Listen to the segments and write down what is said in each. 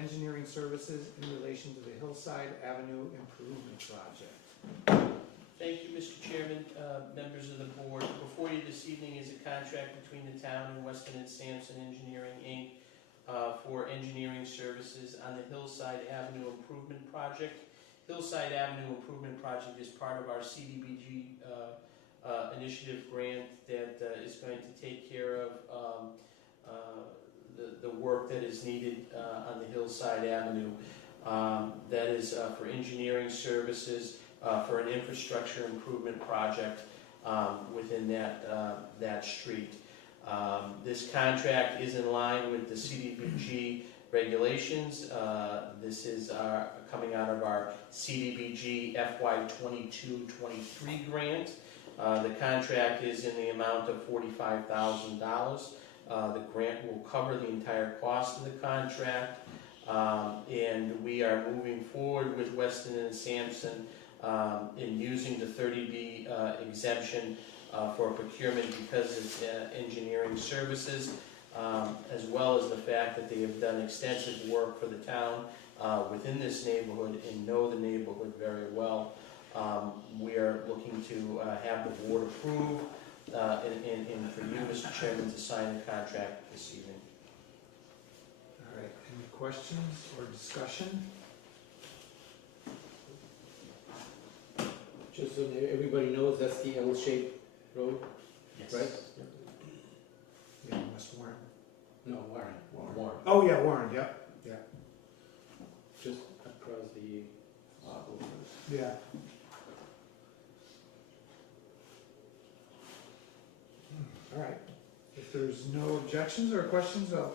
engineering services in relation to the Hillside Avenue Improvement Project. Thank you, Mr. Chairman, members of the board. Before you this evening is a contract between the town and Weston and Sampson Engineering, Inc. For engineering services on the Hillside Avenue Improvement Project. Hillside Avenue Improvement Project is part of our CDBG initiative grant that is going to take care of the work that is needed on the Hillside Avenue. That is for engineering services for an infrastructure improvement project within that street. This contract is in line with the CDBG regulations. This is coming out of our CDBG FY22-23 grant. The contract is in the amount of $45,000. The grant will cover the entire cost of the contract, and we are moving forward with Weston and Sampson in using the 30B exemption for procurement because it's engineering services, as well as the fact that they have done extensive work for the town within this neighborhood and know the neighborhood very well. We are looking to have the board approve and for you, Mr. Chairman, to sign the contract this evening. All right, any questions or discussion? Just so everybody knows, that's the L-shaped road, Yes. right? Yeah, West Warren. No, Warren. Warren. Oh, yeah, Warren, yep, Just across the yeah. All right, if there's no objections or questions, I'll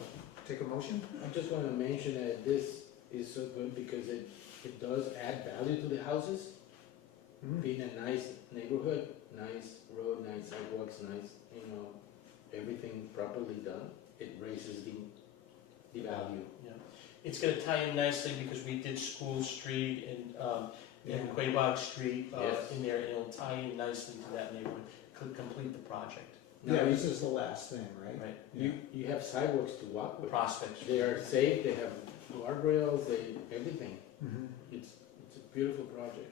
take a motion. I just want to mention that this is so good because it does add value to the houses. Being a nice neighborhood, nice road, nice sidewalks, nice, everything properly done, it raises the value. Yeah. It's going to tie in nicely because we did School Street and Quabog Street Yes. in there, and it'll tie in nicely to that neighborhood, complete the project. Now, Yeah, this is the last thing, right? Right. you have sidewalks to walk with. Prospects. They are safe, they have guardrails, everything. Mm-hmm. It's a beautiful project.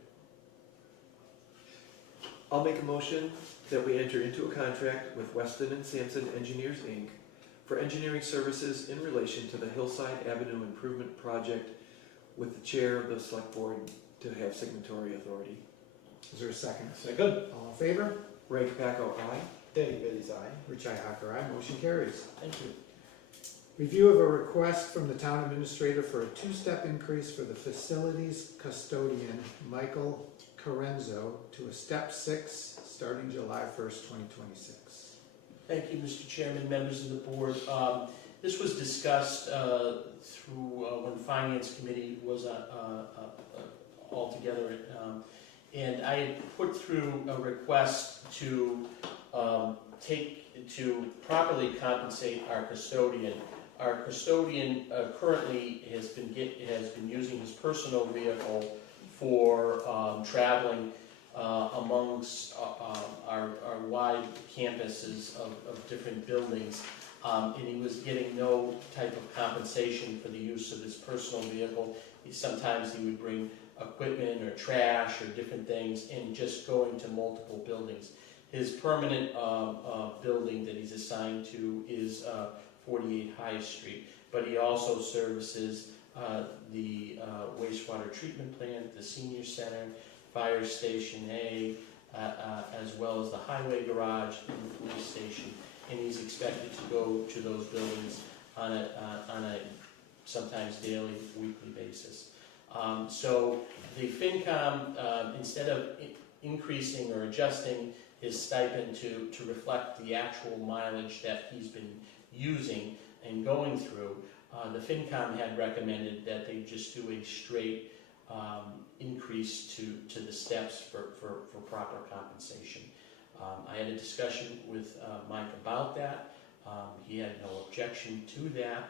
I'll make a motion that we enter into a contract with Weston and Sampson Engineers, Inc. for engineering services in relation to the Hillside Avenue Improvement Project with the chair of the select board to have signatory authority. Is there a second? Second. All in favor? Ray Capaco, aye. Derek Bailey's aye. Rich Hacker, aye. Motion carries. Thank you. Review of a request from the town administrator for a two-step increase for the facilities custodian, Michael Carenzo, to a step 6 starting July 1st, 2026. Thank you, Mr. Chairman, members of the board. This was discussed through when Finance Committee was all together, and I had put through a request to properly compensate our custodian. Our custodian currently has been using his personal vehicle for traveling amongst our wide campuses of different buildings, and he was getting no type of compensation for the use of his personal vehicle. Sometimes he would bring equipment or trash or different things and just going to multiple buildings. His permanent building that he's assigned to is 48 High Street, but he also services the wastewater treatment plant, the senior center, fire station A, as well as the highway garage and the police station. And he's expected to go to those buildings on a sometimes daily, weekly basis. So the FinCom, instead of increasing or adjusting his stipend to reflect the actual mileage that he's been using and going through, the FinCom had recommended that they just do a straight increase to the steps for proper compensation. I had a discussion with Mike about that. He had no objection to that.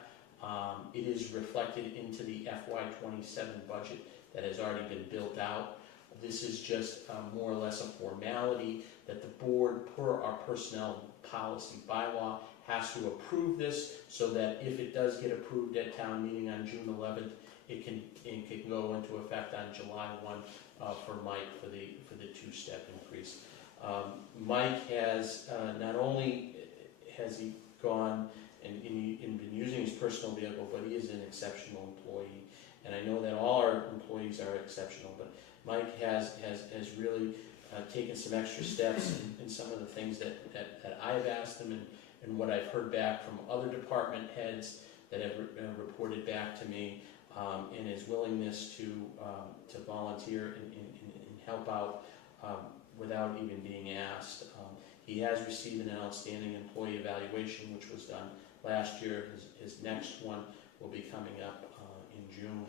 It is reflected into the FY27 budget that has already been built out. This is just more or less a formality that the board, per our personnel policy bylaw, has to approve this so that if it does get approved at town meeting on June 11th, 11th. It can go into effect on July 1 for Mike for the two-step increase. Mike has not only has he gone and been using his personal vehicle, but he is an exceptional employee. And I know that all our employees are exceptional, but Mike has really taken some extra steps in some of the things that I've asked him and what I've heard back from other department heads that have reported back to me, and his willingness to volunteer and help out without even being asked. He has received an outstanding employee evaluation, which was done last year. His next one will be coming up in June.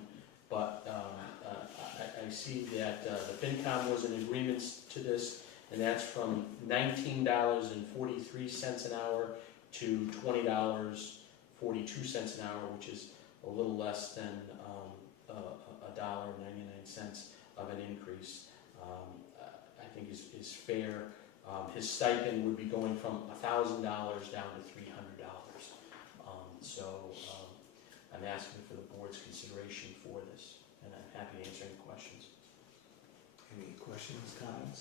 But I see that the FinCom was in agreement to this, and that's from $19.43 an hour to $20.42 an hour, which is a little less than $1.99 of an increase. I think is fair. His stipend would be going from $1,000 down to $300. So I'm asking for the board's consideration for this, and I'm happy to answer any questions. Any questions, comments?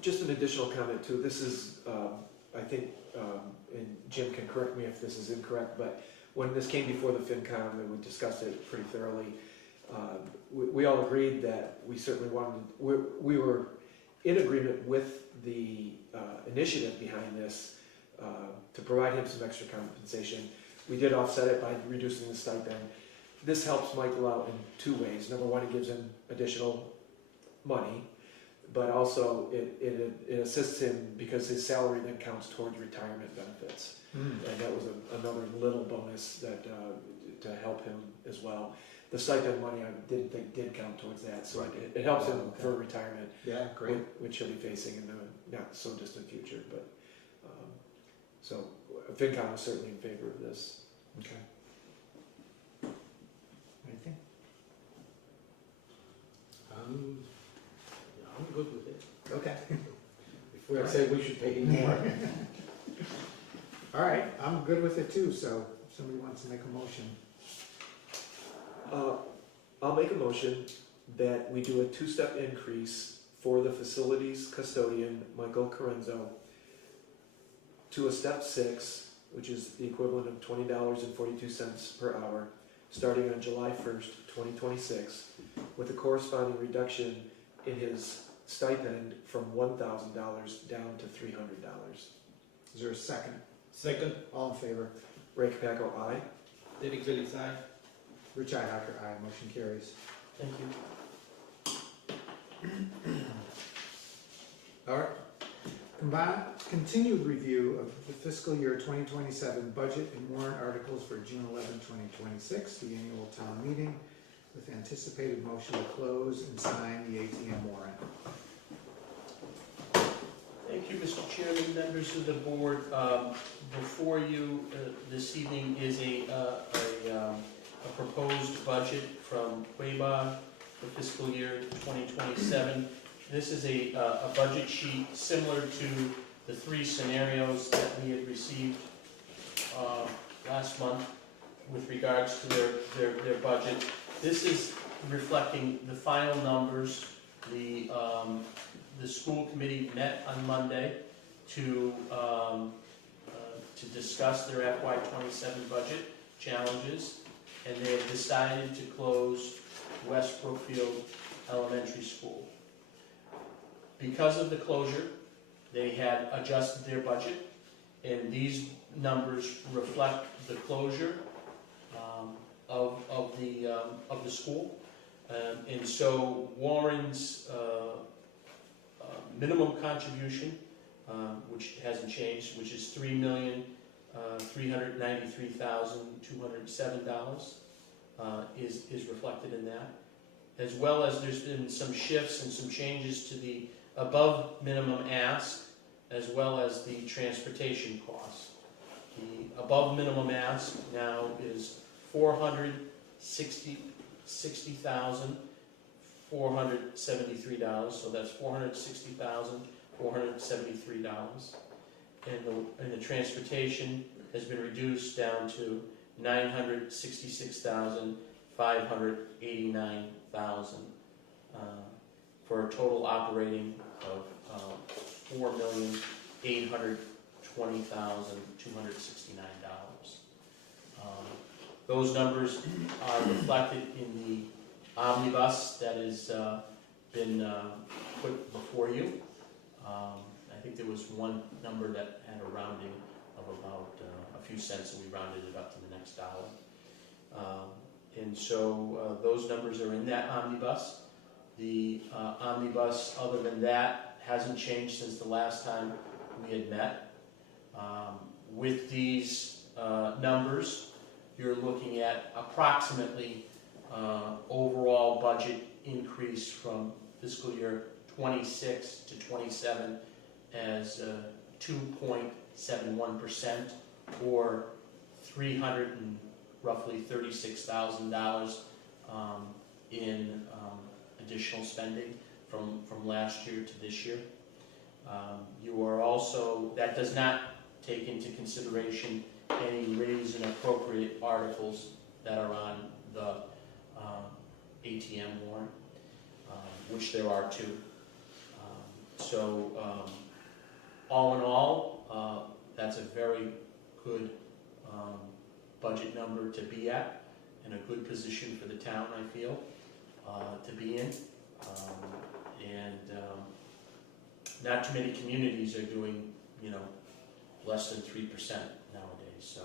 Just an additional comment too. This is, I think, and Jim can correct me if this is incorrect, but when this came before the FinCom and we discussed it pretty thoroughly, we all agreed that we certainly wanted, we were in agreement with the initiative behind this to provide him some extra compensation. We did offset it by reducing the stipend. This helps Michael out in two ways. Number one, it gives him additional money, but also it assists him because his salary then counts towards retirement benefits. And that was another little bonus that to help him as well. The stipend money I didn't think did count towards that, so it helps him for retirement. Yeah, great. Which he'll be facing in the not so distant future. But so FinCom is certainly in favor of this. Okay. Anything? I'm good with it. Okay. Before I say we should pay more. All right, I'm good with it too, so if somebody wants to make a motion. I'll make a motion that we do a two-step increase for the facilities custodian, Michael Corenzo, to a step 6, which is the equivalent of $20.42 per hour, starting on July 1st, 2026, with a corresponding reduction in his stipend from $1,000 down to $300. Is there a second? Second, All in favor? Ray Capaco, aye. Derek Bailey's aye. Rich Ihacker, aye. Motion carries. Thank you. All right. Continued review of the fiscal year 2027 budget and warrant articles for June 11, 2026, the annual town meeting, with anticipated motion to close and sign the ATM warrant. Thank you, Mr. Chairman, members of the board. Before you this evening is a proposed budget from Quabog for fiscal year 2027. This is a budget sheet similar to the 3 scenarios that we had received last month with regards to their budget. This is reflecting the final numbers. The school committee met on Monday to discuss their FY27 budget challenges, and they have decided to close West Brookfield Elementary School. Because of the closure, they had adjusted their budget, and these numbers reflect the closure of the school. And so Warren's minimum contribution, which hasn't changed, which is $3,393,207, is reflected in that. As well as there's been some shifts and some changes to the above minimum ask, as well as the transportation costs. The above minimum ask now is $460,473, so that's $460,473. And the transportation has been reduced down to $966,585. $589,000, for a total operating of $4,820,269. Those numbers are reflected in the omnibus that has been put before you. I think there was one number that had a rounding of about a few cents, and we rounded it up to the next dollar. And so those numbers are in that omnibus. The omnibus, other than that, hasn't changed since the last time we had met. With these numbers, you're looking at approximately overall budget increase from fiscal year 26 to 27 as 2.71%, or roughly $36,000 in additional spending from last year to this year. You are also, that does not take into consideration any raise and appropriate articles that are on the ATM warrant, which there are two. All in all, that's a very good budget number to be at, and a good position for the town, I feel, to be in. Not too many communities are doing, less than 3% nowadays. So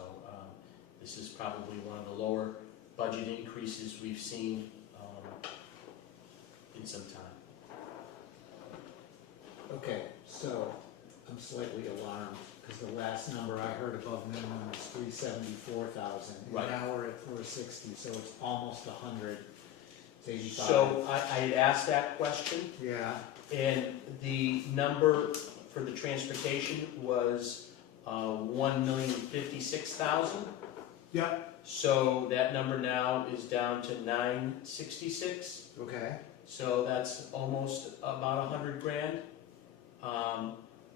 this is probably one of the lower budget increases we've seen in some time. Okay, so I'm slightly alarmed, because the last number I heard above minimum was 374,000. Right. And now we're at 460, so it's almost 100. It's 85. So I had asked that question, Yeah, and the number for the transportation was $1,056,000. yeah, So that number now is down to $966. okay, So that's almost about $100,000.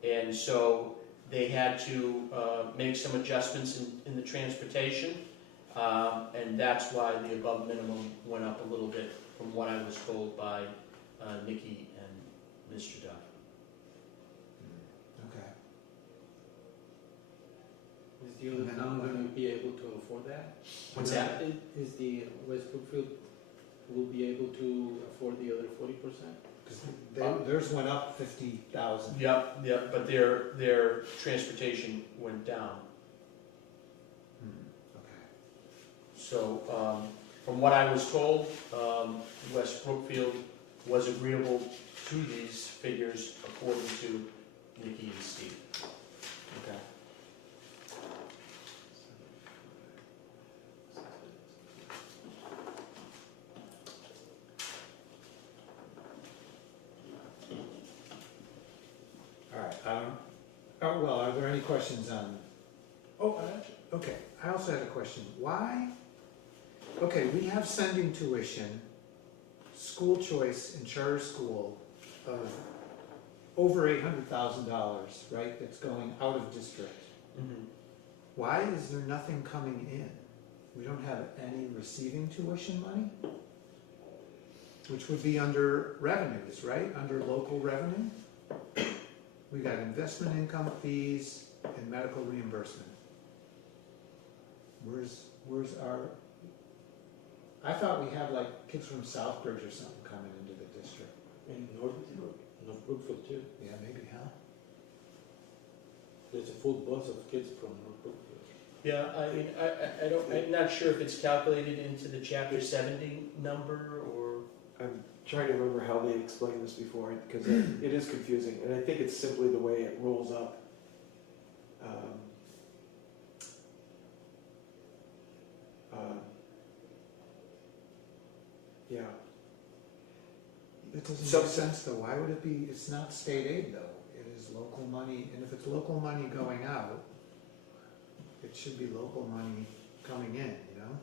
And so they had to make some adjustments in the transportation, and that's why the above minimum went up a little bit from what I was told by Nikki and Mr. Duff. okay. Is the other town going to be able to afford that? What's that? Is the West Brookfield will be able to afford the other 40%? Because theirs went up 50,000. Yep, but their transportation went down. Okay. So, from what I was told, West Brookfield was agreeable to these figures according to Nikki and Steve. Okay. All right, well, are there any questions on, okay, I also had a question. Why, okay, we have sending tuition, school choice and charter school of over $800,000, right, that's going out of district. Why is there nothing coming in? We don't have any receiving tuition money? Which would be under revenues, right, under local revenue? We got investment income, fees, and medical reimbursement. Where's our, I thought we had like kids from Southbridge or something coming into the district. In North Brookfield too. Yeah, maybe, huh? There's a full bus of kids from North Brookfield. Yeah, I mean, I'm not sure if it's calculated into the chapter 70 number or. I'm trying to remember how they explained this before, because it is confusing, and I think it's simply the way it rolls up. Yeah. It doesn't So- make sense though. Why would it be, it's not state aid though. It is local money, and if it's local money going out, it should be local money coming in, you know?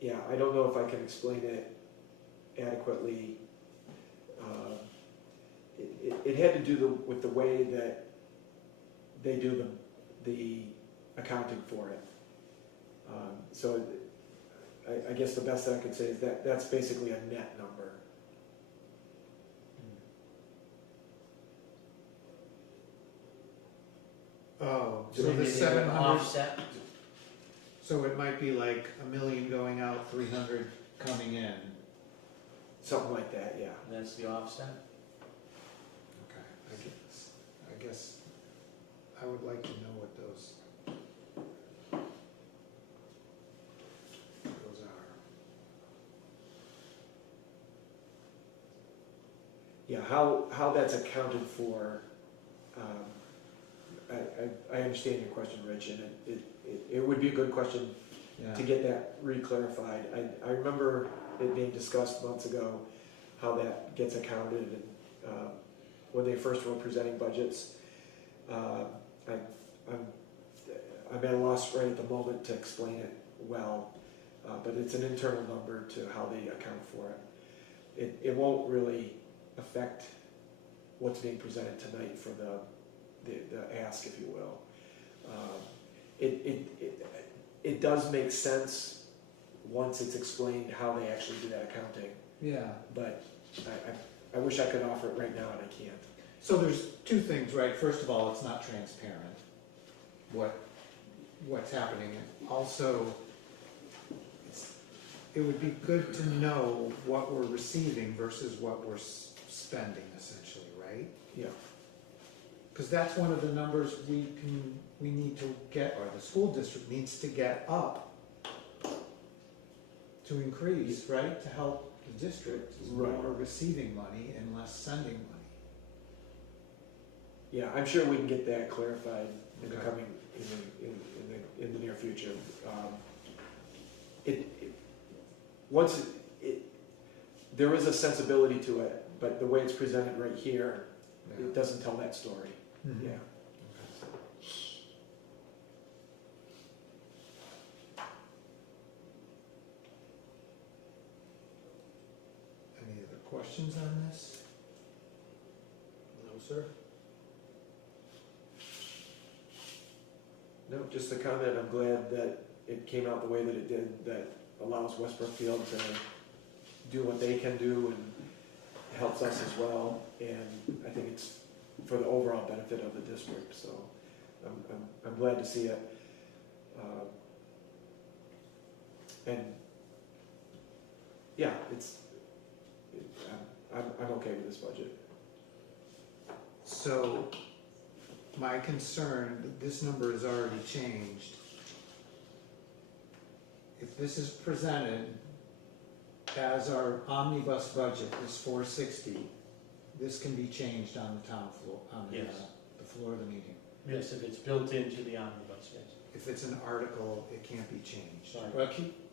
Yeah, I don't know if I can explain it adequately. it had to do with the way that they do the accounting for it. So I guess the best that I could say is that that's basically a net number. Oh, So so Maybe the they 700, offset, so it might be like 1 million going out, 300 coming in. Something like that, yeah. that's the offset. Okay, I guess I would like to know what those are. Yeah, how that's accounted for, I understand your question, Rich, and it would be a good question to Yeah, get that re-clarified. I remember it being discussed months ago, how that gets accounted, and when they first were presenting budgets. I'm at a loss right at the moment to explain it well, but it's an internal number to how they account for it. It won't really affect what's being presented tonight for the ask, if you will. It does make sense once it's explained how they actually do that accounting, yeah. but I wish I could offer it right now, and I can't. So there's two things, right? First of all, it's not transparent, what's happening. And also, it would be good to know what we're receiving versus what we're spending, essentially, right? Yeah. Because that's one of the numbers we need to get, or the school district needs to get up to increase, right? To help the district, is Right. more receiving money and less sending money. Yeah, I'm sure we can get that clarified in the Okay. coming, in the near future. There is a sensibility to it, but the way it's presented right here, Yeah. it doesn't tell that story. Mhm. Yeah. Any other questions on this? No, sir? No, just a comment, I'm glad that it came out the way that it did, that allows West Brookfield to do what they can do and helps us as well, and I think it's for the overall benefit of the district, so I'm glad to see it. And yeah, I'm okay with this budget. So, my concern, this number is already changed. If this is presented as our omnibus budget, this 460, this can be changed on the town floor, on the, Yes. the floor of the meeting. Yes, if it's built into the omnibus, yes. If it's an article, it can't be changed. Right. Well,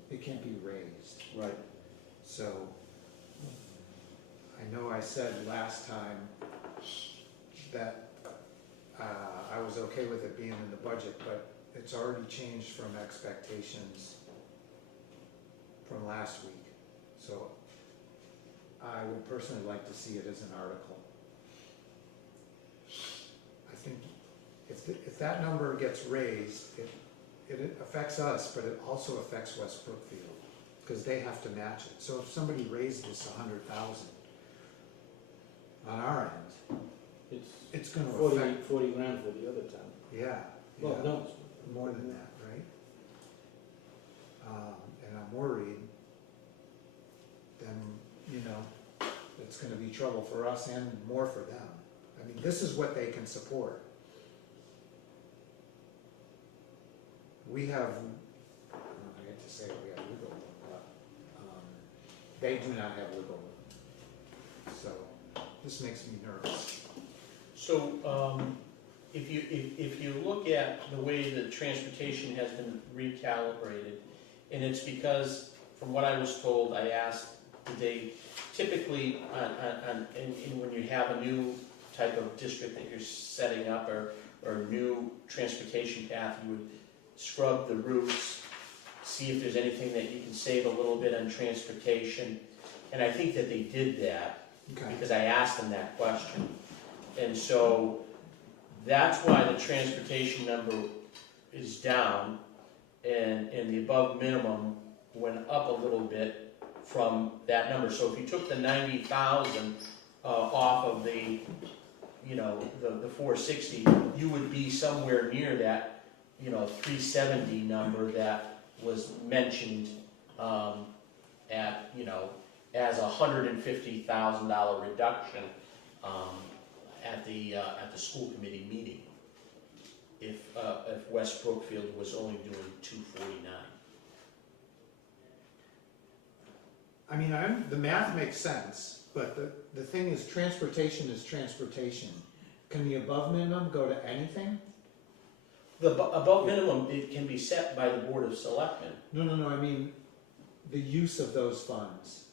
it can't be raised. Right. So, I know I said last time that I was okay with it being in the budget, but it's already changed from expectations from last week. So, I would personally like to see it as an article. I think if that number gets raised, it affects us, but it also affects West Brookfield, because they have to match it. So if somebody raised this 100,000 on our end, it's gonna affect, 40 grand for the other town. yeah, Well, yeah, no, more than that, right? And I'm worried, then, it's gonna be trouble for us and more for them. I mean, this is what they can support. We have, I hate to say it, we have wiggle room, but, they do not have wiggle room. So, this makes me nervous. So, if you look at the way that transportation has been recalibrated, and it's because, from what I was told, I asked, did they typically, when you have a new type of district that you're setting up, or a new transportation path, you would scrub the routes, see if there's anything that you can save a little bit on transportation, and I think that they did that, Okay. because I asked them that question. And so that's why the transportation number is down, and the above minimum went up a little bit from that number. So if you took the 90,000 off of the, you know, the 460, you would be somewhere near that, you know, 370 number that was mentioned at, you know, as a $150,000 reduction at the school committee meeting. If West Brookfield was only doing 249. I mean, the math makes sense, but the thing is, transportation is transportation. Can the above minimum go to anything? The above minimum, it can be set by the Board of Selectmen. No, I mean, the use of those funds.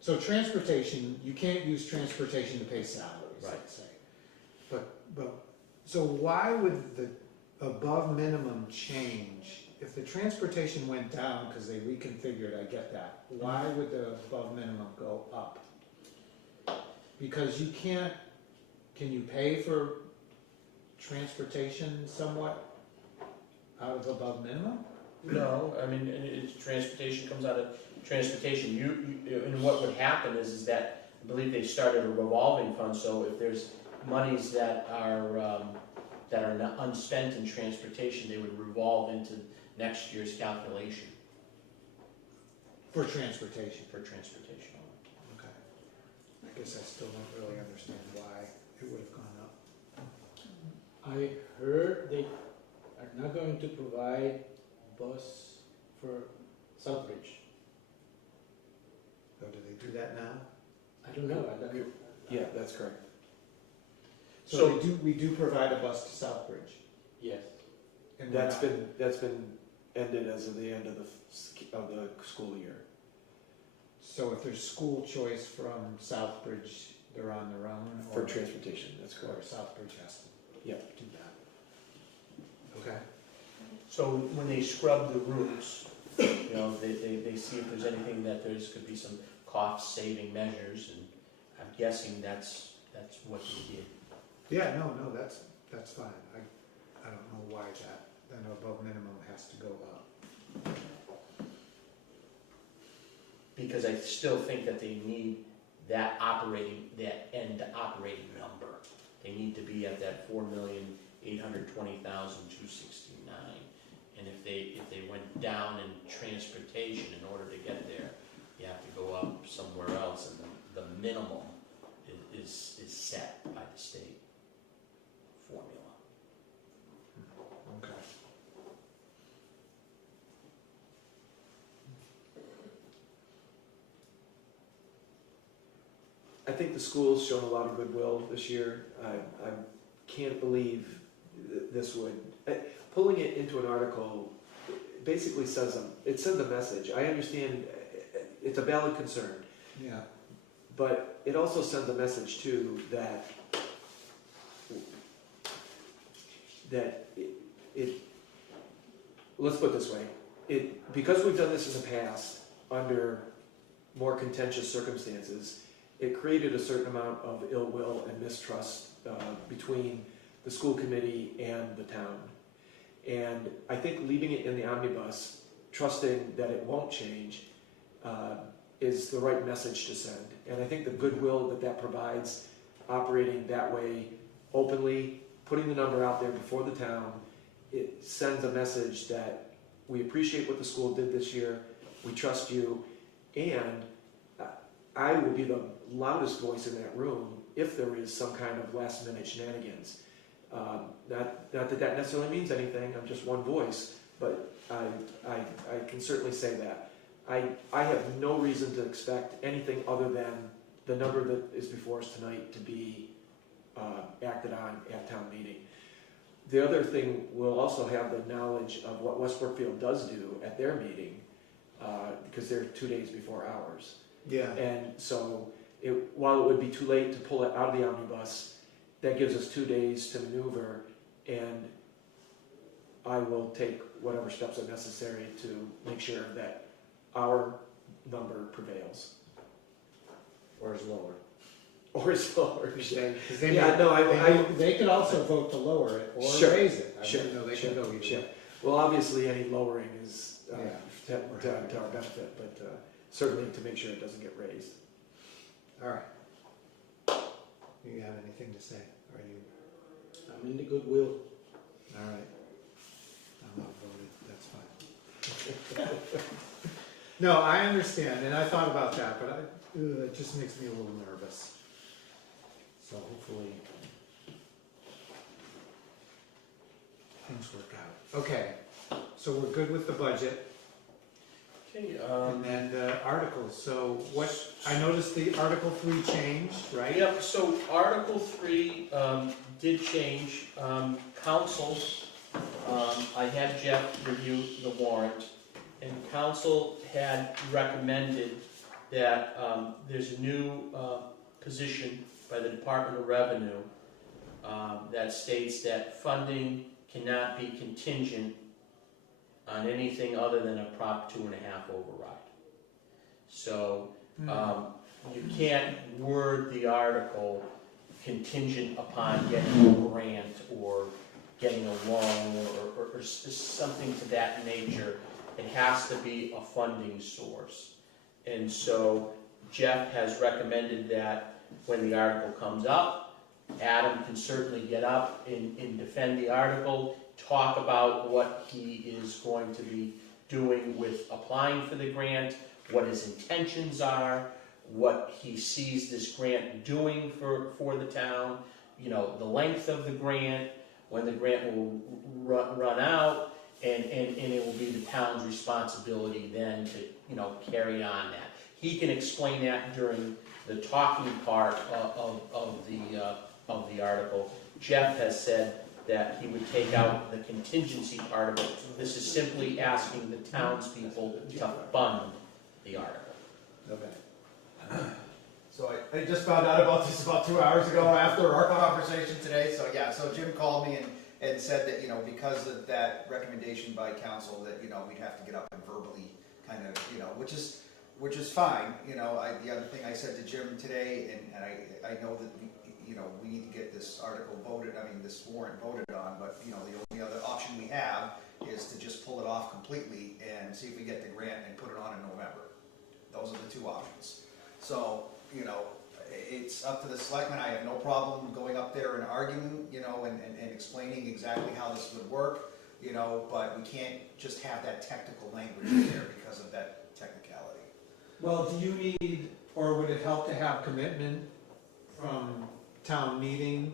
So transportation, you can't use transportation to pay salaries, Right. let's say. But, so why would the above minimum change? If the transportation went down because they reconfigured, I get that. Why would the above minimum go up? Because you can't, can you pay for transportation somewhat out of above minimum? No, I mean, transportation comes out of transportation. And what would happen is that, I believe they started a revolving fund, so if there's monies that are not unspent in transportation, they would revolve into next year's calculation For transportation. for transportation. Okay. I guess I still don't really understand why it would have gone up. I heard they are not going to provide bus for Southbridge. So do they do that now? I don't know. Yeah, that's correct. So we do provide a bus to Southbridge. Yes. And we're That's not- been ended as of the end of the school year. So if there's school choice from Southbridge, they're on their own? For or- transportation, that's Or correct. Southbridge has to Yeah. do that. Okay. So when they scrub the routes, you know, they see if there's anything that could be some cost-saving measures, and I'm guessing that's what they did. Yeah, no, that's fine. I don't know why that above minimum has to go up. Because I still think that they need that end operating number. They need to be at that 4,820,269. And if they went down in transportation in order to get there, you have to go up somewhere else, and the minimum is set by the state formula. Okay. I think the school's shown a lot of goodwill this year. I can't believe this would, pulling it into an article basically says, it sends a message. I understand it's a valid concern, Yeah. but it also sends a message too that let's put it this way, because we've done this in the past under more contentious circumstances, it created a certain amount of ill will and mistrust between the school committee and the town. And I think leaving it in the omnibus, trusting that it won't change, is the right message to send. And I think the goodwill that provides, operating that way openly, putting the number out there before the town, it sends a message that we appreciate what the school did this year, we trust you, and I will be the loudest voice in that room if there is some kind of last minute shenanigans. Not that necessarily means anything, I'm just one voice, but I can certainly say that. I have no reason to expect anything other than the number that is before us tonight to be acted on at town meeting. The other thing, we'll also have the knowledge of what West Brookfield does do at their meeting, because they're 2 days before ours. Yeah. And so, while it would be too late to pull it out of the omnibus, that gives us 2 days to maneuver, and I will take whatever steps are necessary to make sure that our number prevails. Or is lower. Or is lower, sure. Because they Yeah, no, they could also vote to lower it or Sure, raise it. I sure, didn't know they sure, could go either sure. way. Well, obviously, any lowering is Yeah. to our benefit, but certainly to make sure it doesn't get raised. All right. You have anything to say? Are you, I'm in the goodwill. all right. I'm outvoted, that's fine. No, I understand, and I thought about that, but it just makes me a little nervous. So hopefully things work out. Okay, so we're good with the budget. Okay, And then the articles, so what, I noticed the Article 3 changed, right? Yep, so Article 3 did change. Council, I had Jeff review the warrant, and council had recommended that there's a new position by the Department of Revenue that states that funding cannot be contingent on anything other than a Prop 2.5 override. So you can't word the article contingent upon getting a grant or getting a loan or something to that nature. It has to be a funding source. And so Jeff has recommended that when the article comes up, Adam can certainly get up and defend the article, talk about what he is going to be doing with applying for the grant, what his intentions are, what he sees this grant doing for the town, you know, the length of the grant, when the grant will run out, and it will be the town's responsibility then to, you know, carry on that. He can explain that during the talking part of the article. Jeff has said that he would take out the contingency part of it. This is simply asking the townspeople to fund the article. Okay. So I just found out about this about 2 hours ago after our conversation today, so yeah, so Jim called me and said that, you know, because of that recommendation by council, that, you know, we'd have to get up and verbally kind of, you know, which is fine, you know. The other thing I said to Jim today, and I know that, you know, we need to get this article voted, I mean, this warrant voted on, but, you know, the only other option we have is to just pull it off completely and see if we get the grant and put it on in November. Those are the two options. So, you know, it's up to the selectmen. I have no problem going up there and arguing, you know, and explaining exactly how this would work, you know, but we can't just have that technical language in there because of that technicality. Well, do you need, or would it help to have commitment from town meeting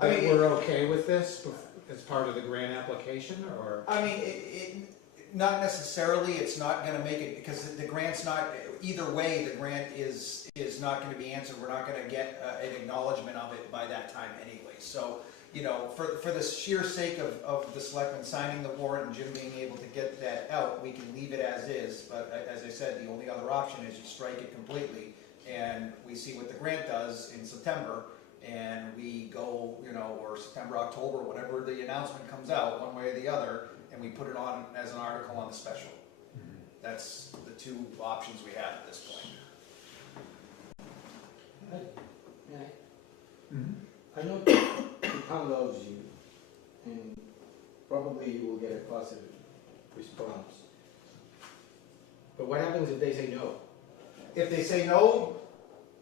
I that mean, we're okay with this as part of the grant application, or? I mean, not necessarily. It's not going to make it, because the grant's not, either way, the grant is not going to be answered. We're not going to get an acknowledgement of it by that time anyway. So, you know, for the sheer sake of the selectmen signing the warrant and Jim being able to get that out, we can leave it as is. But as I said, the only other option is you strike it completely and we see what the grant does in September, and we go, you know, or September, October, whatever the announcement comes out, one way or the other, and we put it on as an article on the special. That's the two options we have at this point. I know the town loves you, and probably you will get a positive response. But what happens if they say no? If they say no,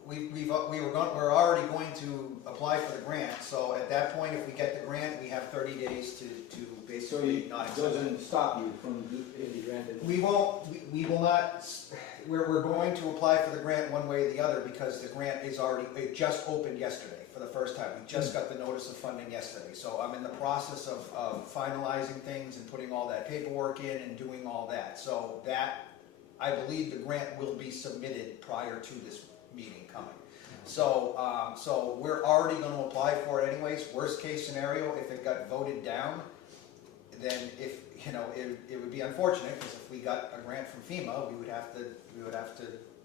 we're already going to apply for the grant. So at that point, if we get the grant, we have 30 days to So basically it not accept it. doesn't stop you from getting granted? We won't, we will not, we're going to apply for the grant one way or the other, because the grant is already, it just opened yesterday for the first time. We just got the notice of funding yesterday. So I'm in the process of finalizing things and putting all that paperwork in and doing all that. So that, I believe the grant will be submitted prior to this meeting coming. So, so we're already gonna apply for it anyways. Worst case scenario, if it got voted down, then if, you know, it would be unfortunate, because if we got a grant from FEMA, we would have to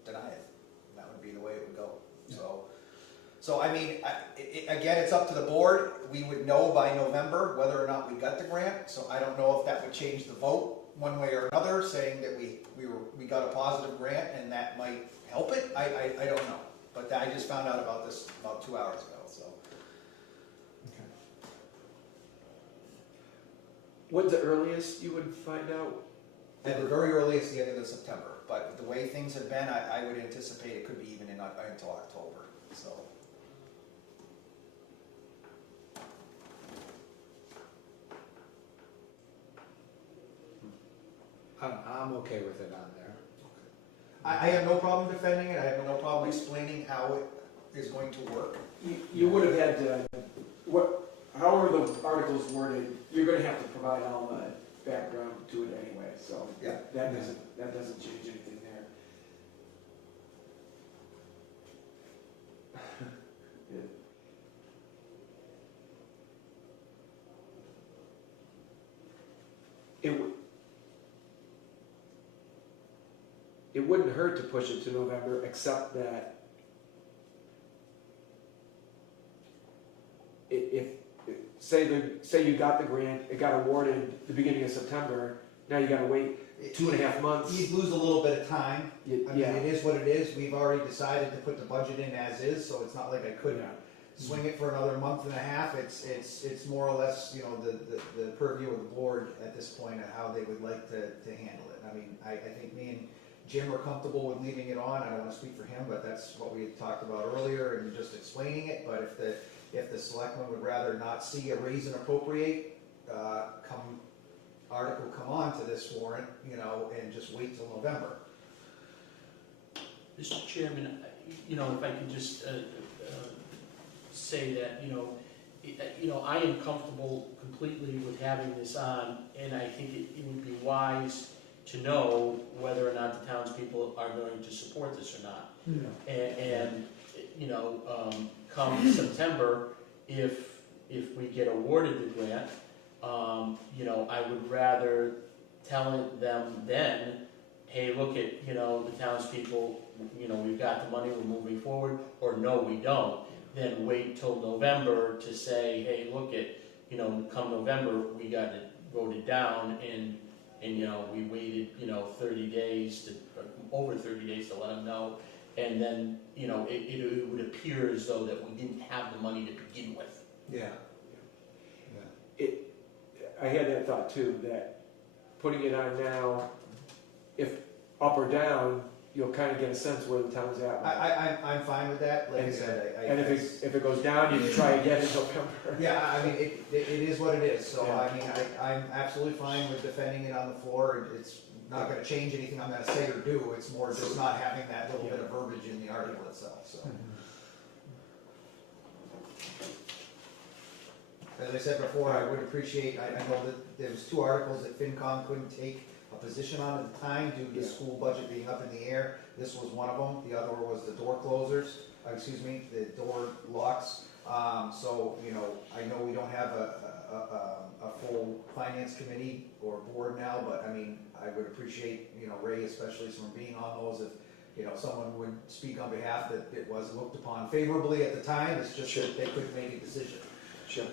deny it. That would be the way it would go. So I mean, again, it's up to the board. We would know by November whether or not we got the grant. So I don't know if that would change the vote one way or another, saying that we got a positive grant and that might help it. I don't know. But I just found out about this about 2 hours ago, so. When's the earliest you would find out? At the very earliest, the end of September, but the way things have been, I would anticipate it could be even until October, so. I'm okay with it on there. I have no problem defending it, I have no problem explaining how it is going to work. You would have had to, however the article's worded, you're gonna have to provide all the background to it anyway, so. Yeah. That doesn't change anything there. It wouldn't hurt to push it to November, except that if, say you got the grant, it got awarded the beginning of September, now you gotta wait 2.5 months. You'd lose a little bit of time. I mean, Yeah, it is what it is. We've already decided to put the budget in as is, so it's not like I couldn't swing it for another month and a half. It's more or less, you know, the purview of the board at this point of how they would like to handle it. I mean, I think me and Jim are comfortable with leaving it on. I don't wanna speak for him, but that's what we had talked about earlier and just explaining it. But if the selectmen would rather not see a raise and appropriate, article come on to this warrant, you know, and just wait till November. Mr. Chairman, you know, if I could just say that, you know, I am comfortable completely with having this on, and I think it would be wise to know whether or not the townspeople are going to support this or not. And you know, come September, if we get awarded the grant, you know, I would rather tell them then, hey, look at, you know, the townspeople, you know, we've got the money, we're moving forward, or no, we don't, then wait till November to say, hey, look at, you know, come November, we got it voted down, and you know, we waited, you know, 30 days to, over 30 days to let them know, and then, you know, it would appear as though that we didn't have the money to begin with. Yeah. I had that thought too, that putting it on now, if up or down, you'll kind of get a sense where the town's at. I'm fine with that, like I said. And if it goes down, you can try again in November. Yeah, I mean, it is what it is, so Yeah. I mean, I'm absolutely fine with defending it on the floor. It's not gonna change anything I'm gonna say or do, it's more just not having that little bit of verbiage in the article itself, so. As I said before, I would appreciate, I know that there was 2 articles that FinCom couldn't take a position on at the time due to the school budget being up in the air. This was one of them, the other was the door closers, the door locks. So, you know, I know we don't have a full finance committee or board now, but I mean, I would appreciate, you know, Ray especially from being on those, if, you know, someone would speak on behalf that it was looked upon favorably at the time, it's just that they couldn't make a decision. Sure.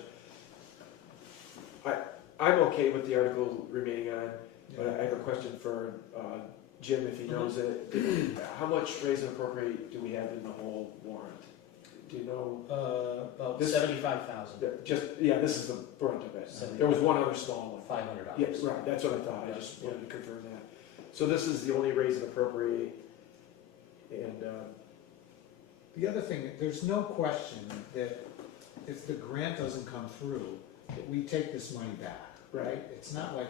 I'm okay with the article remaining on, but I have a question for Jim, if he knows it. How much raise and appropriate do we have in the whole warrant? Do you know? About This- 75,000, This is the brunt of it. There was one other small one. $500. Yes, right, that's what I thought, I just wanted to confirm that. So this is the only raise and appropriate, and, The other thing, there's no question that if the grant doesn't come through, that we take this money back, right? Right. It's not like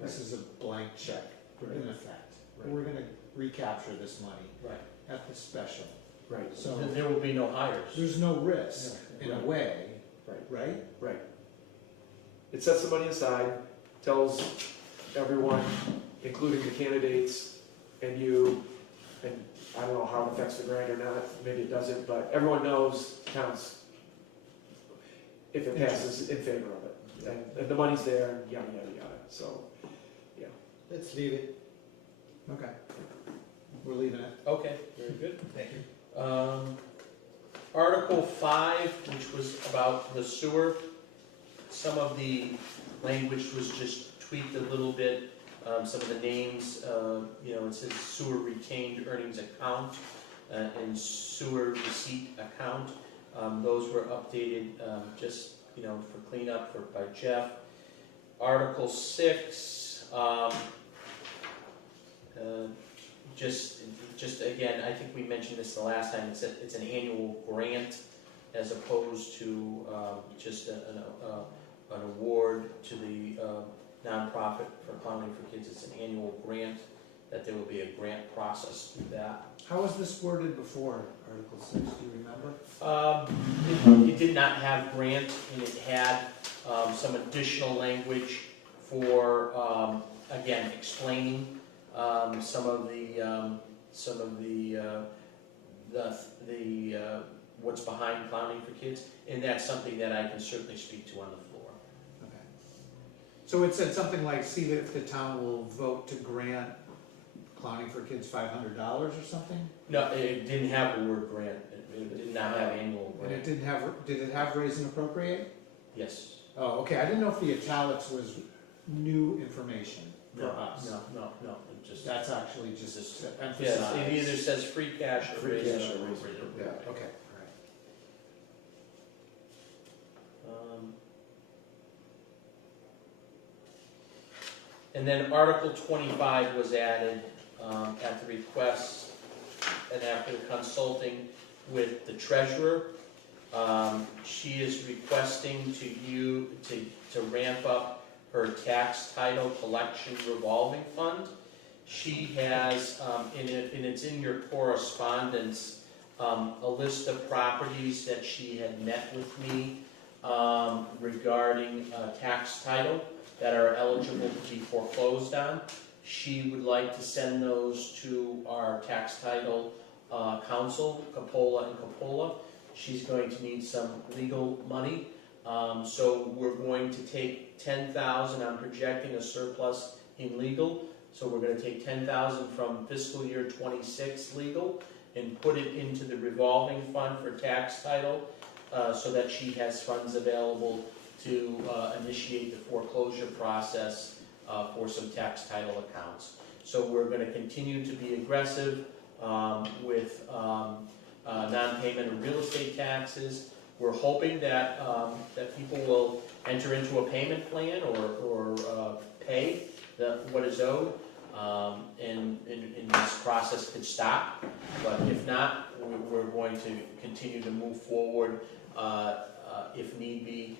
this is a blank check in effect. Right. We're gonna recapture this money Right. at the special. right, So There will be no hires. there's no risk in a Right. way, right, right? right. It sets the money aside, tells everyone, including the candidates and you, and I don't know how it affects the grant or not, maybe it doesn't, but everyone knows counts if it passes in favor of it. And the money's there, and yada, yada, yada, so, yeah. Let's leave it. Okay. We're leaving it. Okay, very good. Thank you. Article 5, which was about the sewer, some of the language was just tweaked a little bit. Some of the names, you know, it says sewer retained earnings account. and sewer receipt account. Those were updated, just, for cleanup by Jeff. Article 6, just again, I think we mentioned this the last time, it's an annual grant as opposed to just an award to the nonprofit for Clowning for Kids. It's an annual grant, that there will be a grant process through that. How was this worded before Article 6, do you remember? It did not have grant, and it had some additional language for, again, explaining some of the what's behind Clowning for Kids, and that's something that I can certainly speak to on the floor. Okay. So it said something like, see that if the town will vote to grant Clowning for Kids $500 or something? No, it didn't have the word grant. It did not have annual And grant. it didn't have, did it have raise and appropriate? Yes. Oh, okay, I didn't know if the italics was new information for us. No, it just. That's actually just Yes, emphasized. it either says free cash or Free raise and cash or raise appropriate. Yeah, okay, all right. And then Article 25 was added at the request and after consulting with the treasurer. She is requesting to ramp up her tax title collection revolving fund. She has, and it's in your correspondence, a list of properties that she had met with me regarding tax title that are eligible to be foreclosed on. She would like to send those to our tax title counsel, Capola and Capola. She's going to need some legal money. So we're going to take $10,000, I'm projecting a surplus in legal. So we're going to take $10,000 from fiscal year 26 legal and put it into the revolving fund for tax title so that she has funds available to initiate the foreclosure process for some tax title accounts. So we're going to continue to be aggressive with non-payment of real estate taxes. We're hoping that that people will enter into a payment plan or pay what is owed, and this process could stop. But if not, we're going to continue to move forward. If need be,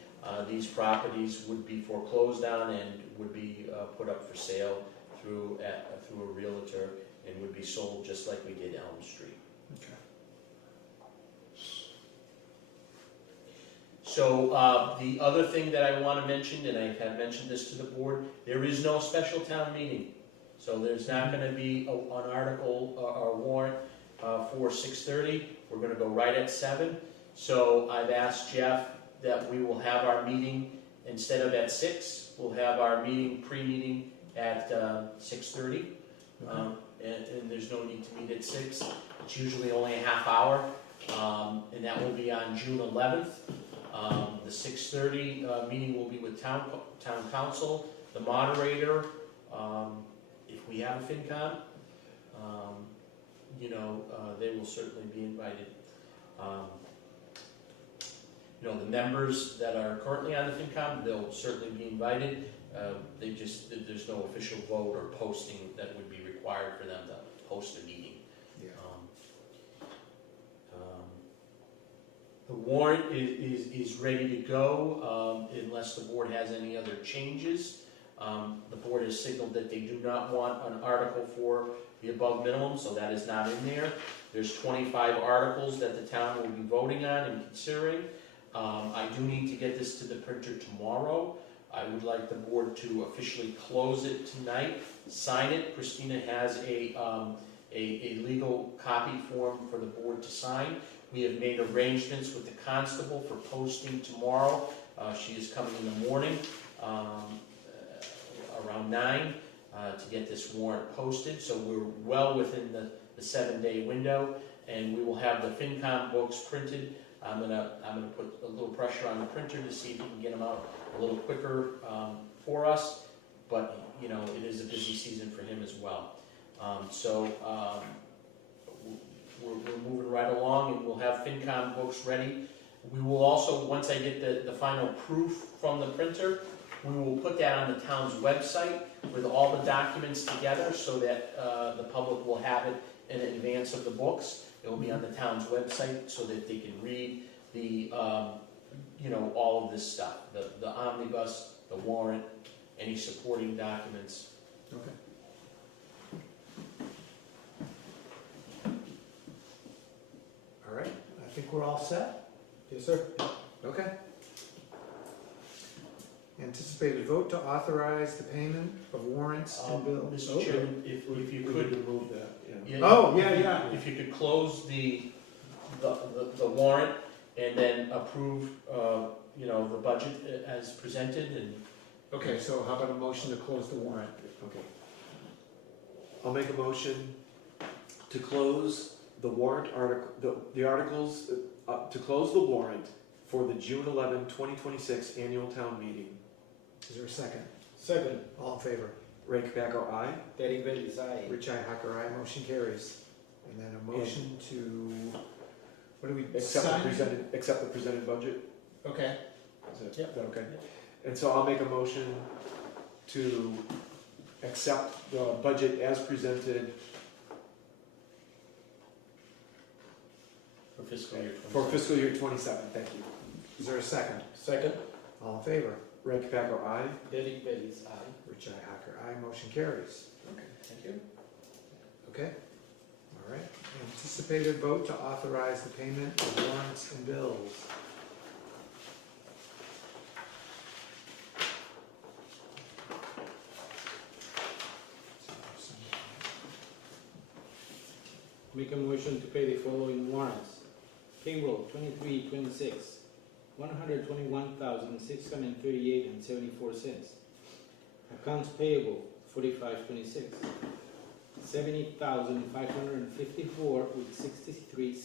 these properties would be foreclosed on and would be put up for sale through a realtor and would be sold just like we did Elm Street. Okay. So the other thing that I want to mention, and I have mentioned this to the board, there is no special town meeting. So there's not going to be an article or warrant for 6:30. We're going to go right at 7. So I've asked Jeff that we will have our meeting instead of at 6. We'll have our meeting, pre-meeting at 6:30. And there's no need to meet at 6. It's usually only a half hour, and that will be on June 11th. The 6:30 meeting will be with town council, the moderator, if we have a FinCom, they will certainly be invited. The members that are currently on the FinCom, they'll certainly be invited. There's no official vote or posting that would be required for them to host a meeting. Yeah. The warrant is ready to go unless the board has any other changes. The board has signaled that they do not want an article for the above minimum, so that is not in there. There's 25 articles that the town will be voting on and considering. I do need to get this to the printer tomorrow. I would like the board to officially close it tonight, sign it. Christina has a legal copy form for the board to sign. We have made arrangements with the constable for posting tomorrow. She is coming in the morning around 9 to get this warrant posted. So we're well within the 7-day window, and we will have the FinCom books printed. I'm gonna put a little pressure on the printer to see if we can get them out a little quicker for us. But it is a busy season for him as well. we're moving right along, and we'll have FinCom books ready. We will also, once I get the final proof from the printer, we will put that on the town's website with all the documents together so that the public will have it in advance of the books. It will be on the town's website so that they can read the, all of this stuff, the omnibus, the warrant, any supporting documents. Okay. All right, I think we're all set. Yes, sir. Okay. Anticipated vote to authorize the payment of warrants and bills. Mr. Chairman, if you We could, could remove that, yeah. Oh, yeah. if you could close the warrant and then approve, the budget as presented, and Okay, so how about a motion to close the warrant? Okay. I'll make a motion to close the warrant the articles, to close the warrant for the June 11, 2026 annual town meeting. Is there a second? Second, All in favor? Ray Capaco, aye. Derek Bailey's aye. Rich Hacker, aye. Motion carries. And then a motion to, what do we Accept sign? the presented budget. Okay. Is Yep. that okay? And so I'll make a motion to accept the budget as presented for fiscal year 27. for fiscal year 27. Thank you. Is there a second? Second, All in favor? Ray Capaco, aye. Derek Bailey's aye. Rich Hacker, aye. Motion carries. Okay, thank you. Okay. All right. Anticipated vote to authorize the payment of warrants and bills. Make a motion to pay the following warrants. Payroll 23-26, $121,638.74. Accounts payable 45-26, $70,554.63. Is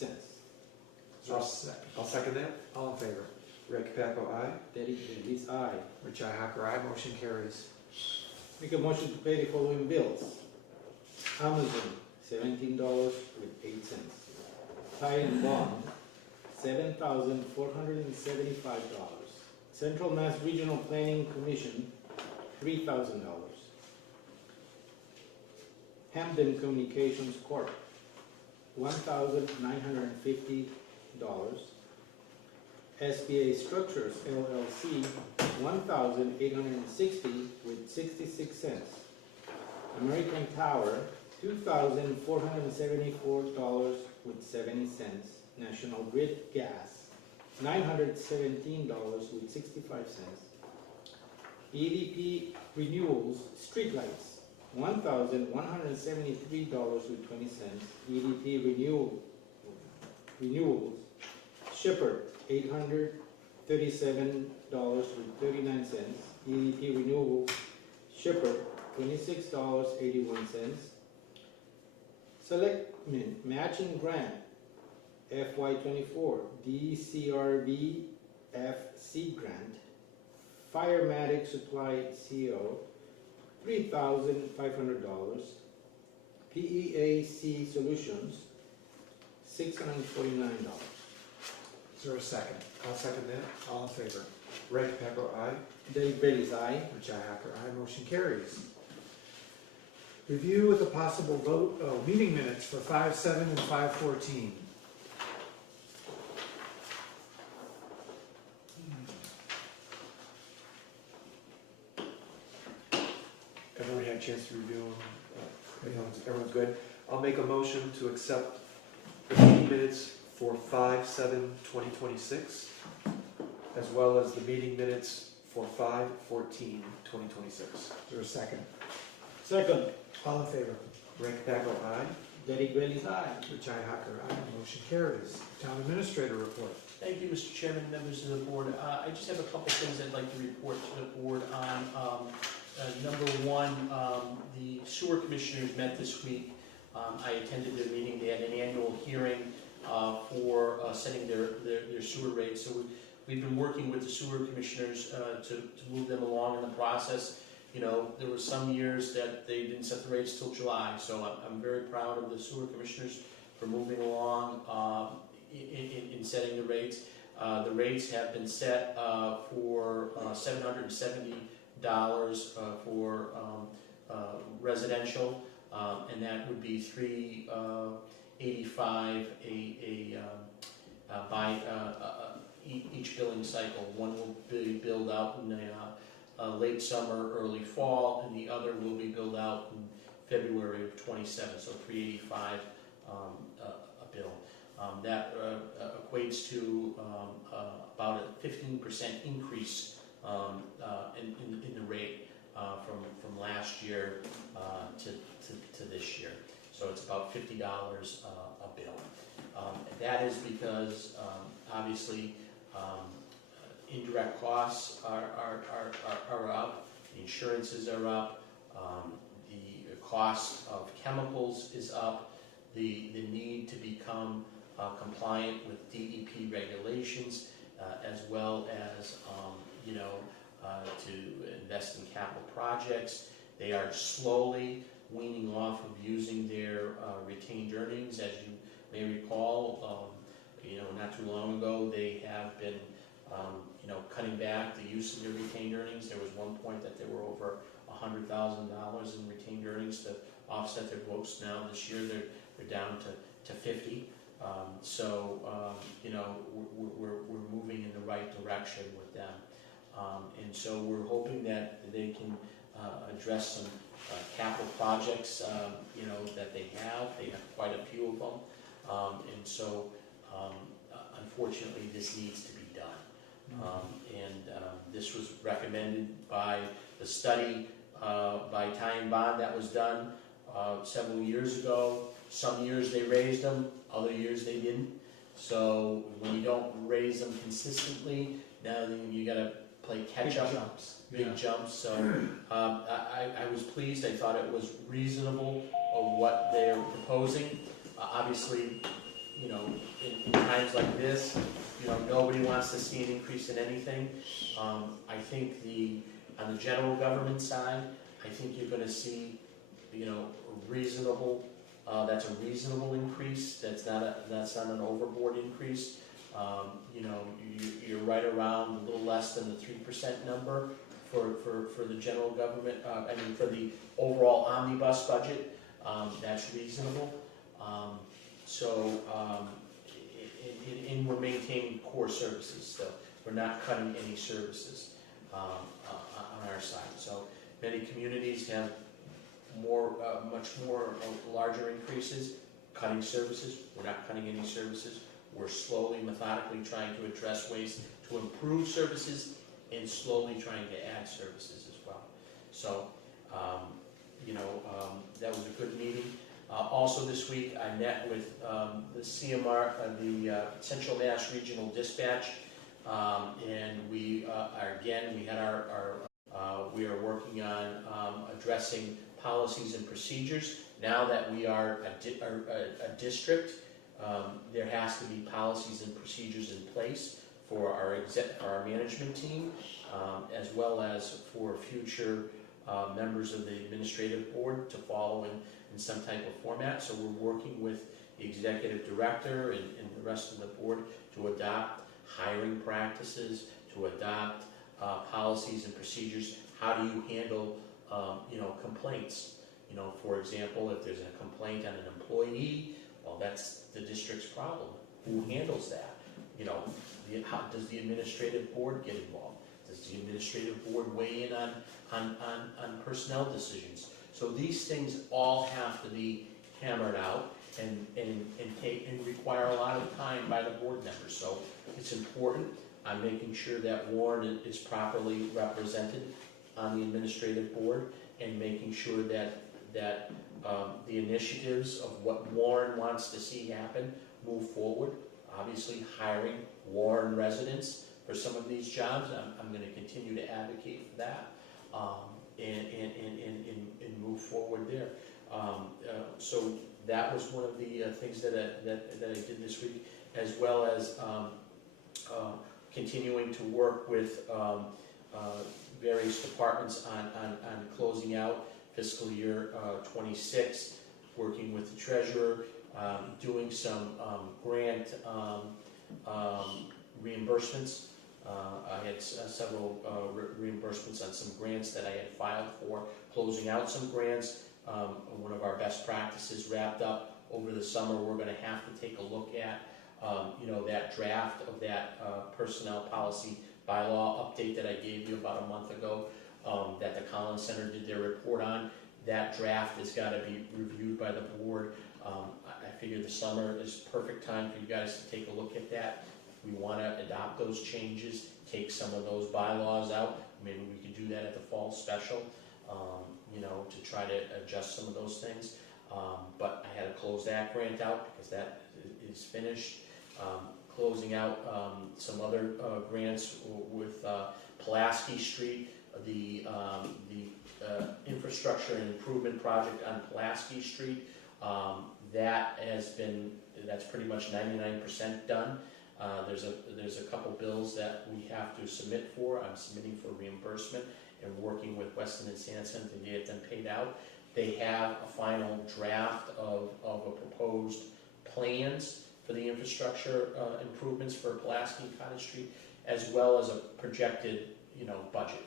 there a second? I'll second that. All in favor? Ray Capaco, aye. Derek Bailey's aye. Rich Hacker, aye. Motion carries. Make a motion to pay the following bills. Amazon, $17.08. Tie and Bond, $7,475. Central Mass Regional Planning Commission, $3,000. Hampden Communications Corp., $1,950. SBA Structures LLC, $1,860.66. American Tower, $2,474.70. National Grid Gas, $917.65. EDP Renewals Streetlights, $1,173.20. EDP Renewals Shepherd, $837.39. EDP Renewals Shepherd, $26.81. Selectmen Matching Grant FY24 DCRB FC Grant Firematic Supply CO $3,500. PEAC Solutions $649. Is there a second? I'll second that. All in favor? Ray Capaco, aye. Derek Bailey's aye. Rich Hacker, aye. Motion carries. Review with a possible vote, meeting minutes for 5/7 and 5/14. Everyone had a chance to review them. Everyone's good. I'll make a motion to accept the meeting minutes for 5/7/2026, as well as the meeting minutes for 5/14/2026. Is there a second? Second, All in favor? Ray Capaco, aye. Derek Bailey's aye. Rich Hacker, aye. Motion carries. Town Administrator report. Thank you, Mr. Chairman, members of the board. I just have a couple things I'd like to report to the board on. Number one, the sewer commissioners met this week. I attended their meeting. They had an annual hearing for setting their sewer rates. So we've been working with the sewer commissioners to move them along in the process. You know, there were some years that they didn't set the rates till July, so I'm very proud of the sewer commissioners moving along in setting the rates. The rates have been set for $770 for residential, and that would be $385 by each billing cycle. One will be billed out in late summer, early fall, and the other will be billed out in February of 27, so $385 a bill. That equates to about a 15% increase in the rate from last year to this year. So it's about $50 a bill. That is because obviously indirect costs are up, the insurances are up, the cost of chemicals is up, the need to become compliant with DEP regulations, as well as to invest in capital projects. They are slowly weaning off of using their retained earnings. As you may recall, not too long ago, they have been cutting back the use of their retained earnings. There was one point that there were over $100,000 in retained earnings to offset their books. Now this year they're down to 50. We're moving in the right direction with them. And so we're hoping that they can address some capital projects, that they have. They have quite a few of them. Unfortunately, this needs to be done. This was recommended by the study by Ty and Bond that was done several years ago. Some years they raised them, other years they didn't. So when you don't raise them consistently, now then you got to play catch up. Big jumps. So I was pleased. I thought it was reasonable of what they're proposing. Obviously, in times like this, nobody wants to see an increase in anything. I think on the general government side, I think you're going to see, a reasonable. That's a reasonable increase. That's not an overboard increase. You're right around a little less than the 3% number for the general government. For the overall omnibus budget, that's reasonable. And we're maintaining core services still. We're not cutting any services on our side. So many communities have much more larger increases, cutting services. We're not cutting any services. We're slowly, methodically trying to address ways to improve services and slowly trying to add services as well. So, that was a good meeting. Also this week, I met with the CMR, the Central Mass Regional Dispatch, and we are working on addressing policies and procedures. Now that we are a district, there has to be policies and procedures in place for our management team, as well as for future members of the administrative board to follow in some type of format. So we're working with the executive director and the rest of the board to adopt hiring practices, to adopt policies and procedures. How do you handle complaints? For example, if there's a complaint on an employee, well, that's the district's problem. Who handles that? How does the administrative board get involved? Does the administrative board weigh in on personnel decisions? So these things all have to be hammered out and require a lot of time by the board members. So it's important. I'm making sure that Warren is properly represented on the administrative board, and making sure that the initiatives of what Warren wants to see happen move forward. Obviously, hiring Warren residents for some of these jobs, I'm going to continue to advocate for that, and move forward there. So that was one of the things that I did this week, as well as continuing to work with various departments on closing out fiscal year 26, working with the treasurer, doing some grant reimbursements. I had several reimbursements on some grants that I had filed for, closing out some grants. One of our best practices wrapped up over the summer. We're going to have to take a look at, that draft of that personnel policy bylaw update that I gave you about a month ago, that the Collins Center did their report on. That draft has got to be reviewed by the board. I figure the summer is perfect time for you guys to take a look at that. We want to adopt those changes, take some of those bylaws out. Maybe we could do that at the fall special, to try to adjust some of those things. But I had to close that grant out because that is finished. Closing out some other grants with Pulaski Street, the infrastructure and improvement project on Pulaski Street. That's pretty much 99% done. There's a couple bills that we have to submit for. I'm submitting for reimbursement and working with Weston and Sampson to get them paid out. They have a final draft of a proposed plans for the infrastructure improvements for Pulaski and Cottage Street, as well as a projected, budget.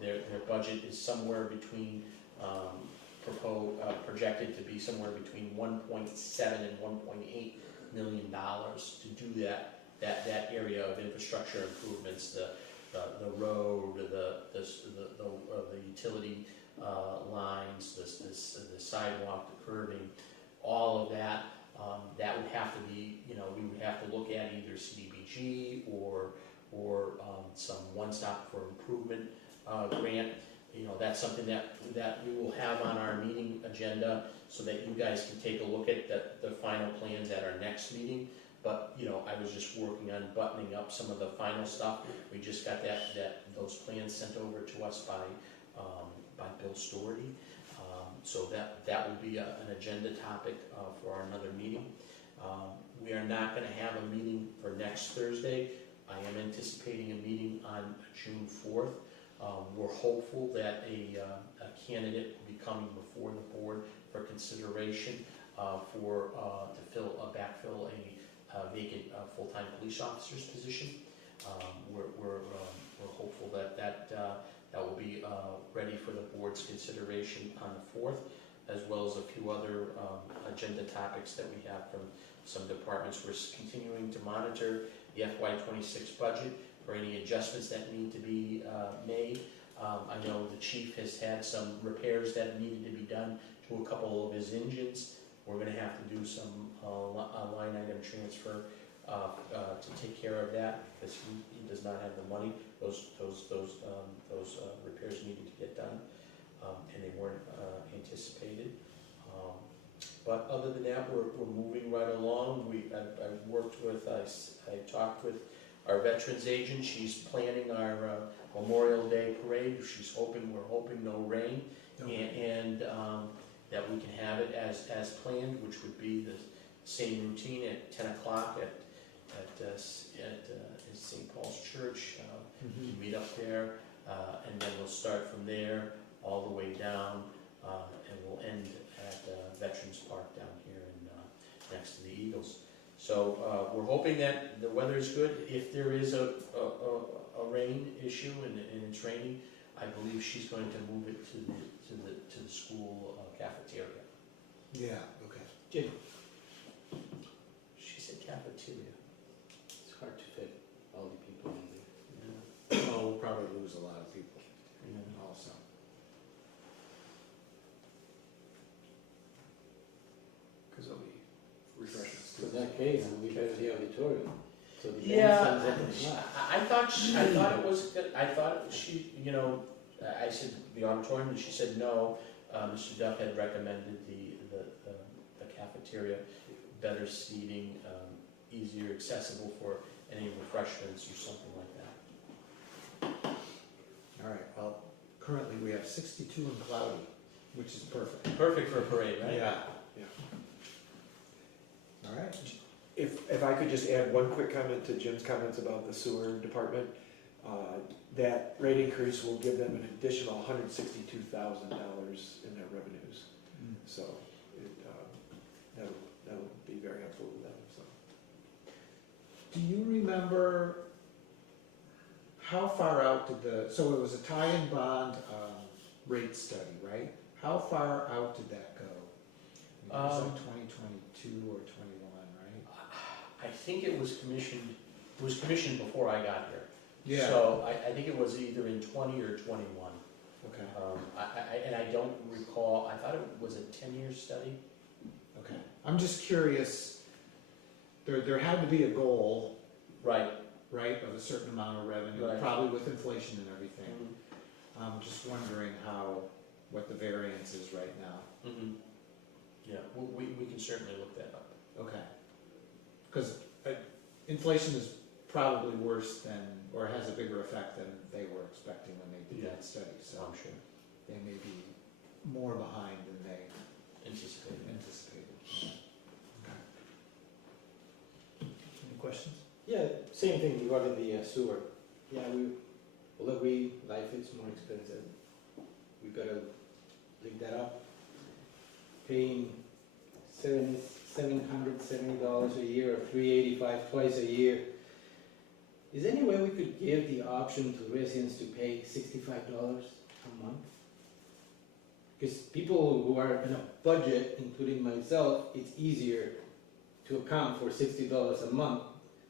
Their budget is somewhere between projected to be somewhere between 1.7 and 1.8 million dollars to do that area of infrastructure improvements, the road, the utility lines, the sidewalk, the curbing, all of that. That would have to be, we would have to look at either CDBG or some one-stop for improvement grant. That's something that we will have on our meeting agenda so that you guys can take a look at the final plans at our next meeting. But, I was just working on buttoning up some of the final stuff. We just got those plans sent over to us by Bill Story. So that will be an agenda topic for our another meeting. We are not going to have a meeting for next Thursday. I am anticipating a meeting on June 4th. We're hopeful that a candidate will be coming before the board for consideration to backfill a vacant full-time police officer's position. We're hopeful that will be ready for the board's consideration on the 4th, as well as a few other agenda topics that we have from some departments. We're continuing to monitor the FY26 budget for any adjustments that need to be made. I know the chief has had some repairs that needed to be done to a couple of his engines. We're going to have to do some line item transfer to take care of that because he does not have the money. Those repairs needed to get done, and they weren't anticipated. But other than that, we're moving right along. I talked with our veterans agent. She's planning our Memorial Day parade. We're hoping no rain, and that we can have it as planned, which would be the same routine at 10 o'clock at St. Paul's Church. We meet up there, and then we'll start from there all the way down, and we'll end at Veterans Park down here next to the Eagles. So we're hoping that the weather is good. If there is a rain issue and it's raining, I believe she's going to move it to the school cafeteria. Yeah, okay. Jim, She said cafeteria. it's hard to fit all the people in there. Oh, we'll probably lose a lot of people Yeah. also. Because of the refreshments. In that case, we have the auditorium. So the Yeah, band stands up I thought it was good. I thought I said the auditorium, and she said no. Mr. Duff had recommended the cafeteria, better seating, easier accessible for any refreshments or something like that. All right, well, currently we have 62 and cloudy, which is perfect. Perfect for a parade, right? Yeah. Yeah. All right. If I could just add one quick comment to Jim's comments about the sewer department, that rate increase will give them an additional $162,000 in their revenues. So that'll Do you remember how far out did so it was a tie-in bond, rate study, right? How far out did that go? It was like 2022 or 21, right? I think it was commissioned before I got here. Yeah. So I think it was either in 20 or 21. Okay, And I don't recall, I thought it was a 10-year study. okay. I'm just curious, there had to be a goal, Right. right, of a certain amount of revenue, Right. probably with inflation and everything. Mhm. I'm just wondering what the variance is right now. Mhm. Yeah, we can certainly look that up. Okay. Because inflation is probably worse than, or has a bigger effect than they were expecting when they did Yeah. that study. So I'm sure. they may be more behind than they Anticipated. anticipated. Okay. Any questions? Yeah, same thing regarding the sewer. Yeah, we'll agree, life is more expensive. We gotta leave that up. Paying $770 a year or $385 twice a year. Is there any way we could give the option to residents to pay $65 a month? Because people who are in a budget, including myself, it's easier to account for $60 a month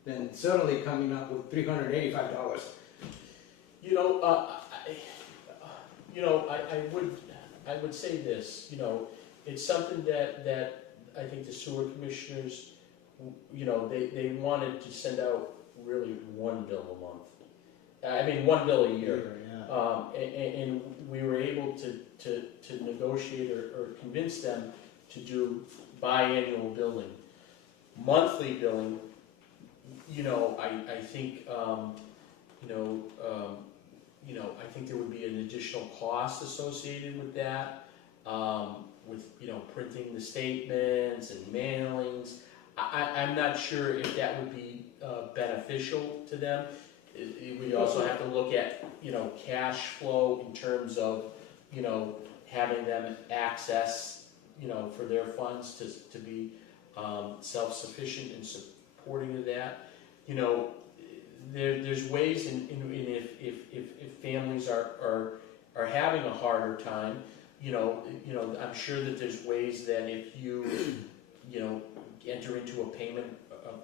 than suddenly coming up with $385. You know, I would say this, it's something that I think the sewer commissioners, they wanted to send out really one bill a month. I mean, one bill a year. Yeah. And we were able to negotiate or convince them to do biannual billing. Monthly billing, I think, I think there would be an additional cost associated with that, with, printing the statements and mailings. I'm not sure if that would be beneficial to them. We also have to look at, cash flow in terms of, having them access, for their funds to be self-sufficient and supporting of that. There's ways if families are having a harder time, I'm sure that there's ways that if you, enter into a payment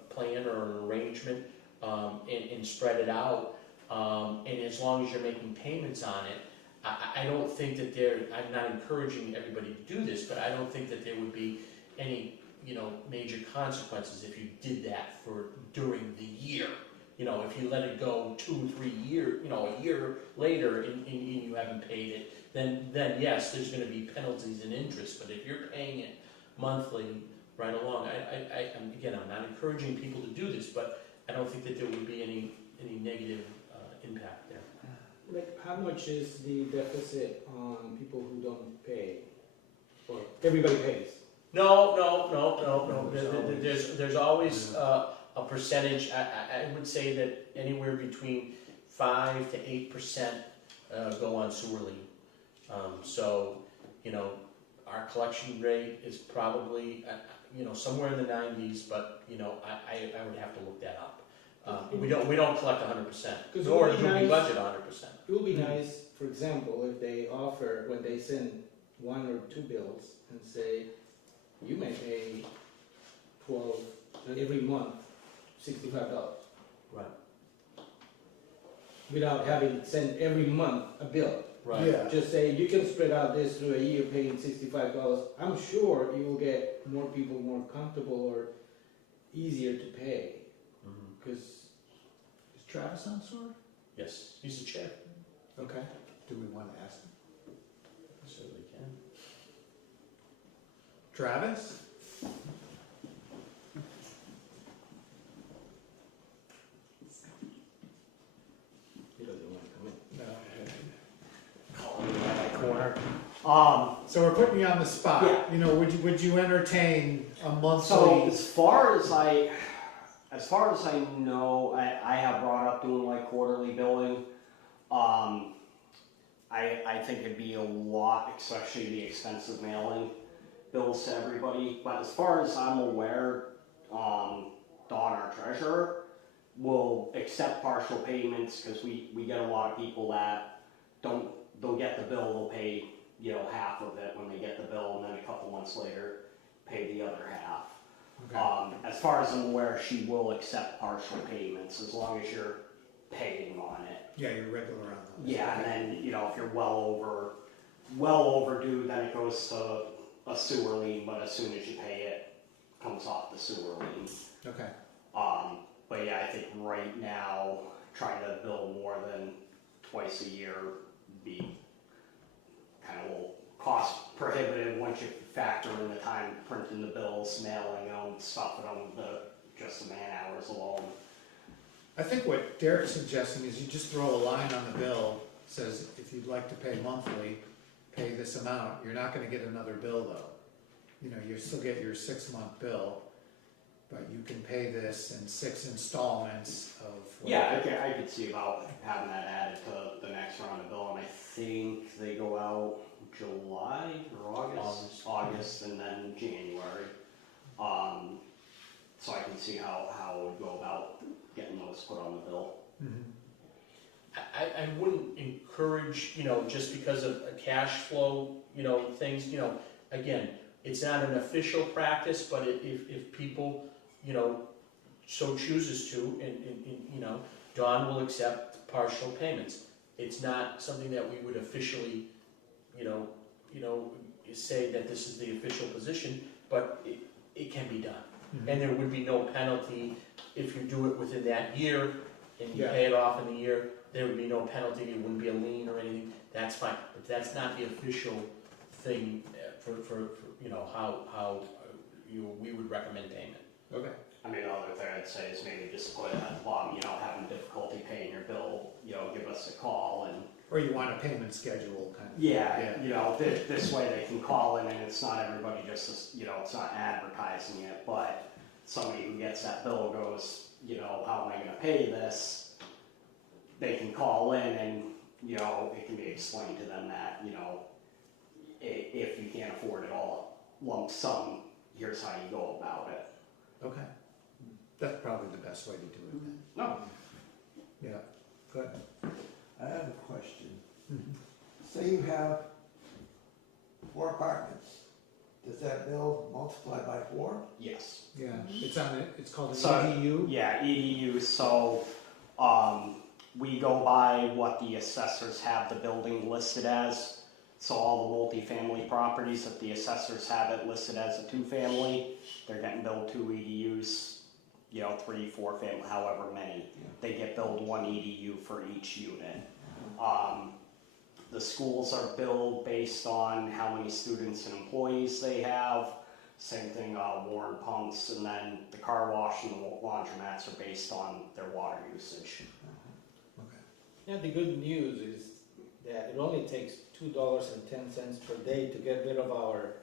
plan or an arrangement, and spread it out, and as long as you're making payments on it, I don't think that I'm not encouraging everybody to do this, but I don't think that there would be any, major consequences if you did that during the year. If you let it go 2 or 3 years, a year later and you haven't paid it, then yes, there's gonna be penalties and interest, but if you're paying it monthly right along, I'm not encouraging people to do this, but I don't think that there would be any negative impact there. Like, how much is the deficit on people who don't pay? Or everybody pays? No. There's always a percentage. I would say that anywhere between 5 to 8% go on sewer lien. So, our collection rate is probably, somewhere in the 90s, but, I would have to look that up. We don't collect 100%, nor do we budget 100%. It would be nice, for example, if they offer, when they send 1 or 2 bills and say, you may pay 12 every month, $65. Right. Without having to send every month a bill. Right. Yeah. Just say, you can spread out this through a year paying $65. I'm sure you will get more people more comfortable or easier to pay. Because Is Travis on sewer? Yes, he's the chair. Okay. Do we want to ask him? Certainly can. Travis? he doesn't want to come in. No. corner. So we're putting you on the spot. Yeah. Would you entertain a monthly? So as far as I know, I have brought up doing like quarterly billing. I think it'd be a lot, especially the expensive mailing bills to everybody. But as far as I'm aware, Dawn, our treasurer, will accept partial payments, because we get a lot of people that they'll get the bill, they'll pay, you know, half of it when they get the bill, and then a couple months later, pay the other half. Okay. As far as I'm aware, she will accept partial payments as long as you're paying on it. Yeah, you're regular on those. Yeah, and Okay. then, you know, if you're well overdue, then it goes to a sewer lien, but as soon as you pay it, comes off the sewer lien. Okay. But yeah, I think right now, trying to bill more than twice a year would be kind of a little cost prohibitive once you factor in the time printing the bills, mailing them, stuffing them, just the man hours alone. I think what Derek's suggesting is you just throw a line on the bill, says if you'd like to pay monthly, pay this amount. You're not gonna get another bill though. You know, you still get your 6-month bill, but you can pay this in 6 installments of. Yeah, I could see about having that added to the next round of bill, and I think they go out July or August, and then January. So I can see how it would go about getting those put on the bill. Mhm. I wouldn't encourage, you know, just because of a cash flow, you know, things, you know, again, it's not an official practice, but if people, you know, so chooses to, and you know, Dawn will accept partial payments. It's not something that we would officially, you know, say that this is the official position, but it can be done. Mhm. And there would be no penalty if you do it within that year and you Yeah. pay it off in the year. There would be no penalty, it wouldn't be a lien or anything, that's fine. But that's not the official thing for you know, how we would recommend payment. Okay. I mean, the other thing I'd say is maybe just put at the bottom, you know, having difficulty paying your bill, you know, give us a call, and Or you want a payment schedule kind of. yeah, you know, this way they can call in, and it's not everybody just, you know, it's not advertising it, but somebody who gets that bill goes, you know, how am I gonna pay this? They can call in, and, you know, it can be explained to them that, you know, if you can't afford it all lump sum, here's how you go about it. Okay. That's probably the best way to do it then. No, Yeah, good. I have a question. Mhm. Say you have 4 apartments, does that bill multiply by 4? yes. Yeah, it's called an So- EDU. Yeah, EDU, so, we go by what the assessors have the building listed as. So all the multifamily properties, if the assessors have it listed as a 2-family, they're getting billed 2 EDUs, you know, 3, 4 family, however many. They get billed 1 EDU for each unit. The schools are billed based on how many students and employees they have. Same thing, Warren pumps, and then the car wash and the laundromats are based on their water usage. Okay. Yeah, the good news is that it only takes $2.10 per day to get rid of our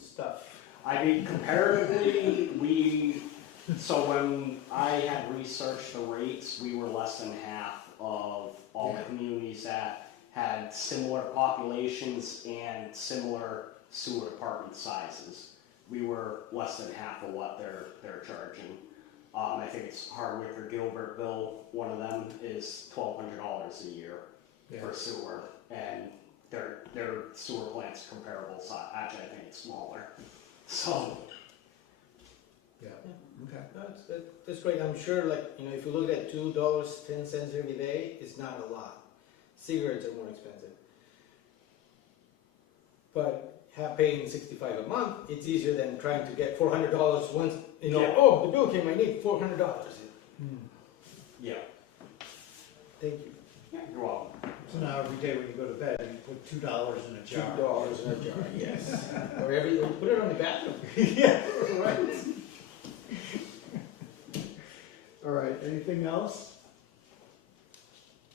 stuff. I mean, comparatively, so when I had researched the rates, we were less than half of all the Yeah. communities that had similar populations and similar sewer department sizes. We were less than half of what they're charging. I think it's Hardwick or Gilbertville, one of them is $1,200 a year Yeah. for sewer, and their sewer plant's comparable size, actually I think it's smaller. So, Yeah. Okay. No, that's great. I'm sure, like, you know, if you look at $2.10 every day, it's not a lot. Cigarettes are more expensive. But paying $65 a month, it's easier than trying to get $400 once, you know, Yeah. oh, the bill came, I need $400. Hmm. yeah, Thank you. you're welcome. So now every day when you go to bed, you put $2 in a jar. $2 in a jar, yes. or put it on the bathroom. Yeah, right. All right, anything else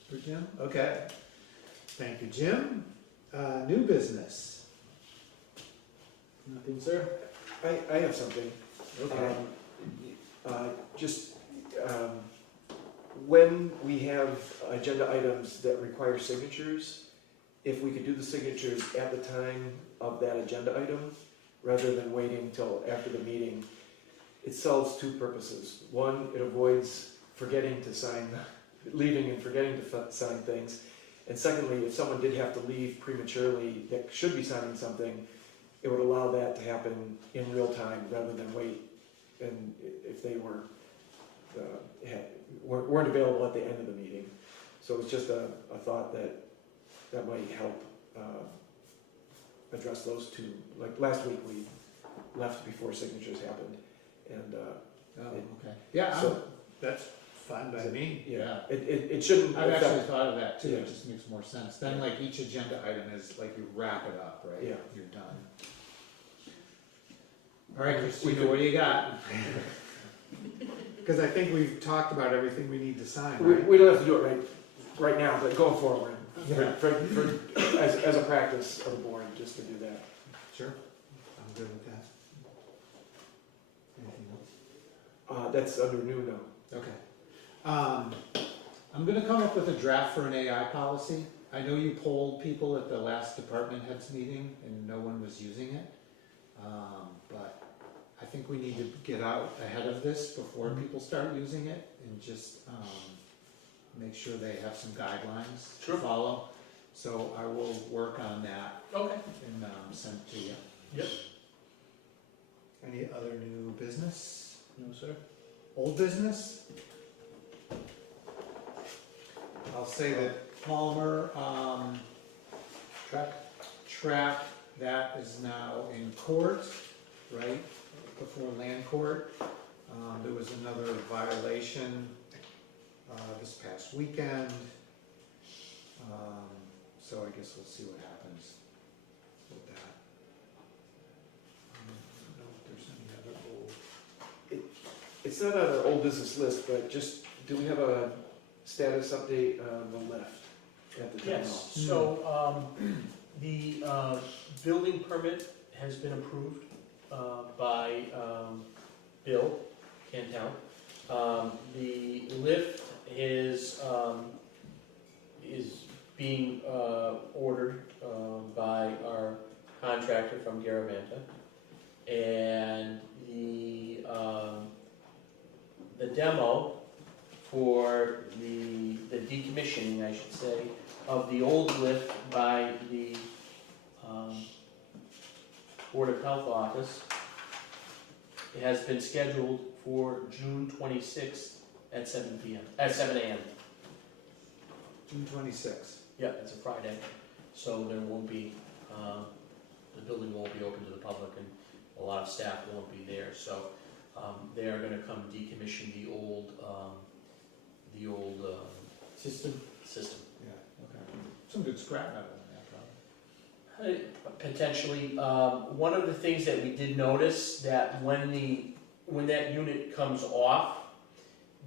for Jim? Okay. Thank you, Jim. New business. Nothing, sir? I have something. Okay. Just, when we have agenda items that require signatures, if we could do the signatures at the time of that agenda item, rather than waiting till after the meeting, it solves 2 purposes. One, it avoids forgetting to sign, leaving and forgetting to sign things. And secondly, if someone did have to leave prematurely that should be signing something, it would allow that to happen in real time rather than wait. And if they weren't available at the end of the meeting. So it's just a thought that might help address those two. Like last week, we left before signatures happened, and Okay. Yeah, So- that's fine by me, yeah. it shouldn't I've actually affect. thought of that too, Yeah. it just makes more sense. Then like each agenda item is like you wrap it up, right? Yeah. You're done. All right, Christina, what do you got? Because I think we've talked about everything we need to sign, right? We don't have to do it right now, but going forward, Yeah. as a practice of the board, just to do that. Sure, I'm good with that. Anything else? That's under new now. Okay. I'm gonna come up with a draft for an AI policy. I know you polled people at the last department heads meeting and no one was using it. But I think we need to get out ahead of this before people start using it and just, make sure they have some guidelines to Sure. follow. So I will work on that Okay. and, send it to you. Yep. Any other new business? No, sir. Old business? I'll say that Palmer, track, that is now in court, right, before land court. There was another violation, this past weekend. So I guess we'll see what happens with that. I don't know if there's any other old. It's not on our old business list, but just, do we have a status update on the left at the town hall? Yes, so, the, building permit has been approved, by, Bill Cantel. The lift is being, ordered, by our contractor from Garavanta. And the demo for the decommissioning, I should say, of the old lift by the Board of Health office, it has been scheduled for June 26th at 7 p.m., at 7 a.m. June 26th. Yeah, it's a Friday, so there won't be, the building won't be open to the public and a lot of staff won't be there, so, they are gonna come decommission the old, System? system. Yeah, okay. Some good scrap metal in that, probably. Potentially, one of the things that we did notice, that when that unit comes off,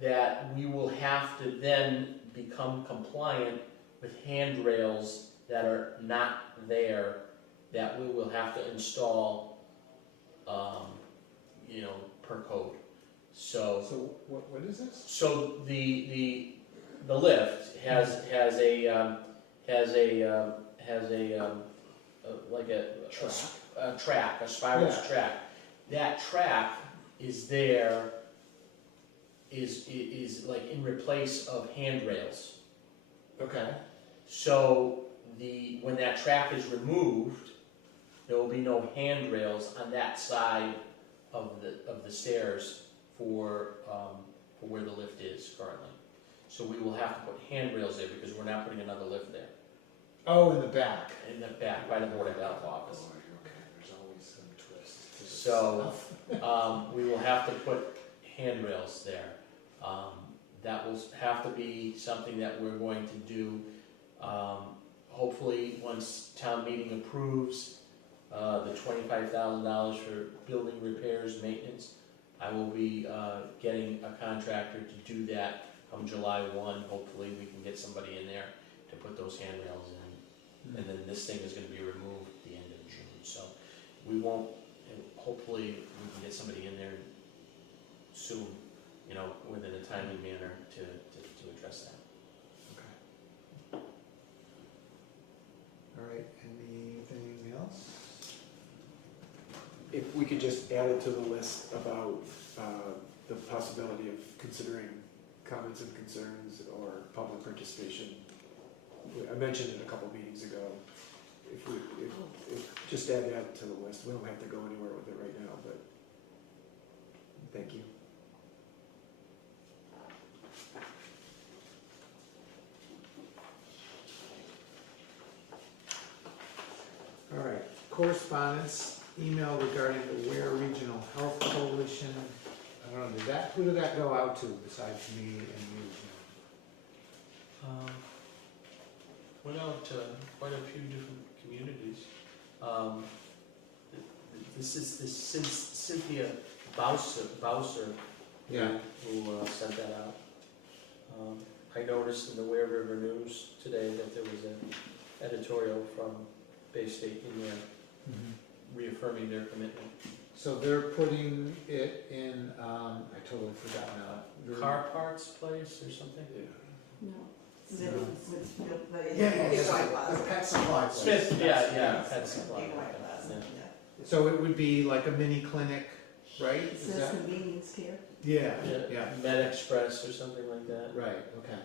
that we will have to then become compliant with handrails that are not there, that we will have to install, per code. So what is this? So the lift has a like a track, a spiral Yeah. track. That track is there, is like in replace of handrails. Okay. So when that track is removed, there will be no handrails on that side of the stairs for where the lift is currently. So we will have to put handrails there because we're not putting another lift there. Oh, in the back. In the back, by the Board of Health office. Boy, okay, there's always some twist to this So, stuff. we will have to put handrails there. That will have to be something that we're going to do, hopefully, once town meeting approves, the $25,000 for building repairs, maintenance. I will be, getting a contractor to do that come July 1. Hopefully, we can get somebody in there to put those handrails in. And then this thing is gonna be removed at the end of June, so we won't, and hopefully we can get somebody in there soon, within a timely manner to address that. Okay. All right, anything else? If we could just add it to the list about the possibility of considering comments and concerns or public participation. I mentioned it a couple meetings ago. If just add that to the list. We don't have to go anywhere with it right now, but thank you. All right, correspondence, email regarding the Ware Regional Health Coalition. I don't know, who did that go out to besides me and you, Jim? Went out to quite a few different communities. This is Cynthia Bowser Yeah. who sent that out. I noticed in the Ware River News today that there was an editorial from Bay State in there reaffirming their commitment. So they're putting it in, I totally forgot now. Car Parts Place or something? Yeah. No. No. Yeah, Big it's white a plaza. pet supply place. Smith, yeah, Pet Supply. Big white plaza, Yeah. yeah. So it would be like a mini clinic, right? It Is says that? convenience care. Yeah, yeah, Med Express or something like that. right, okay.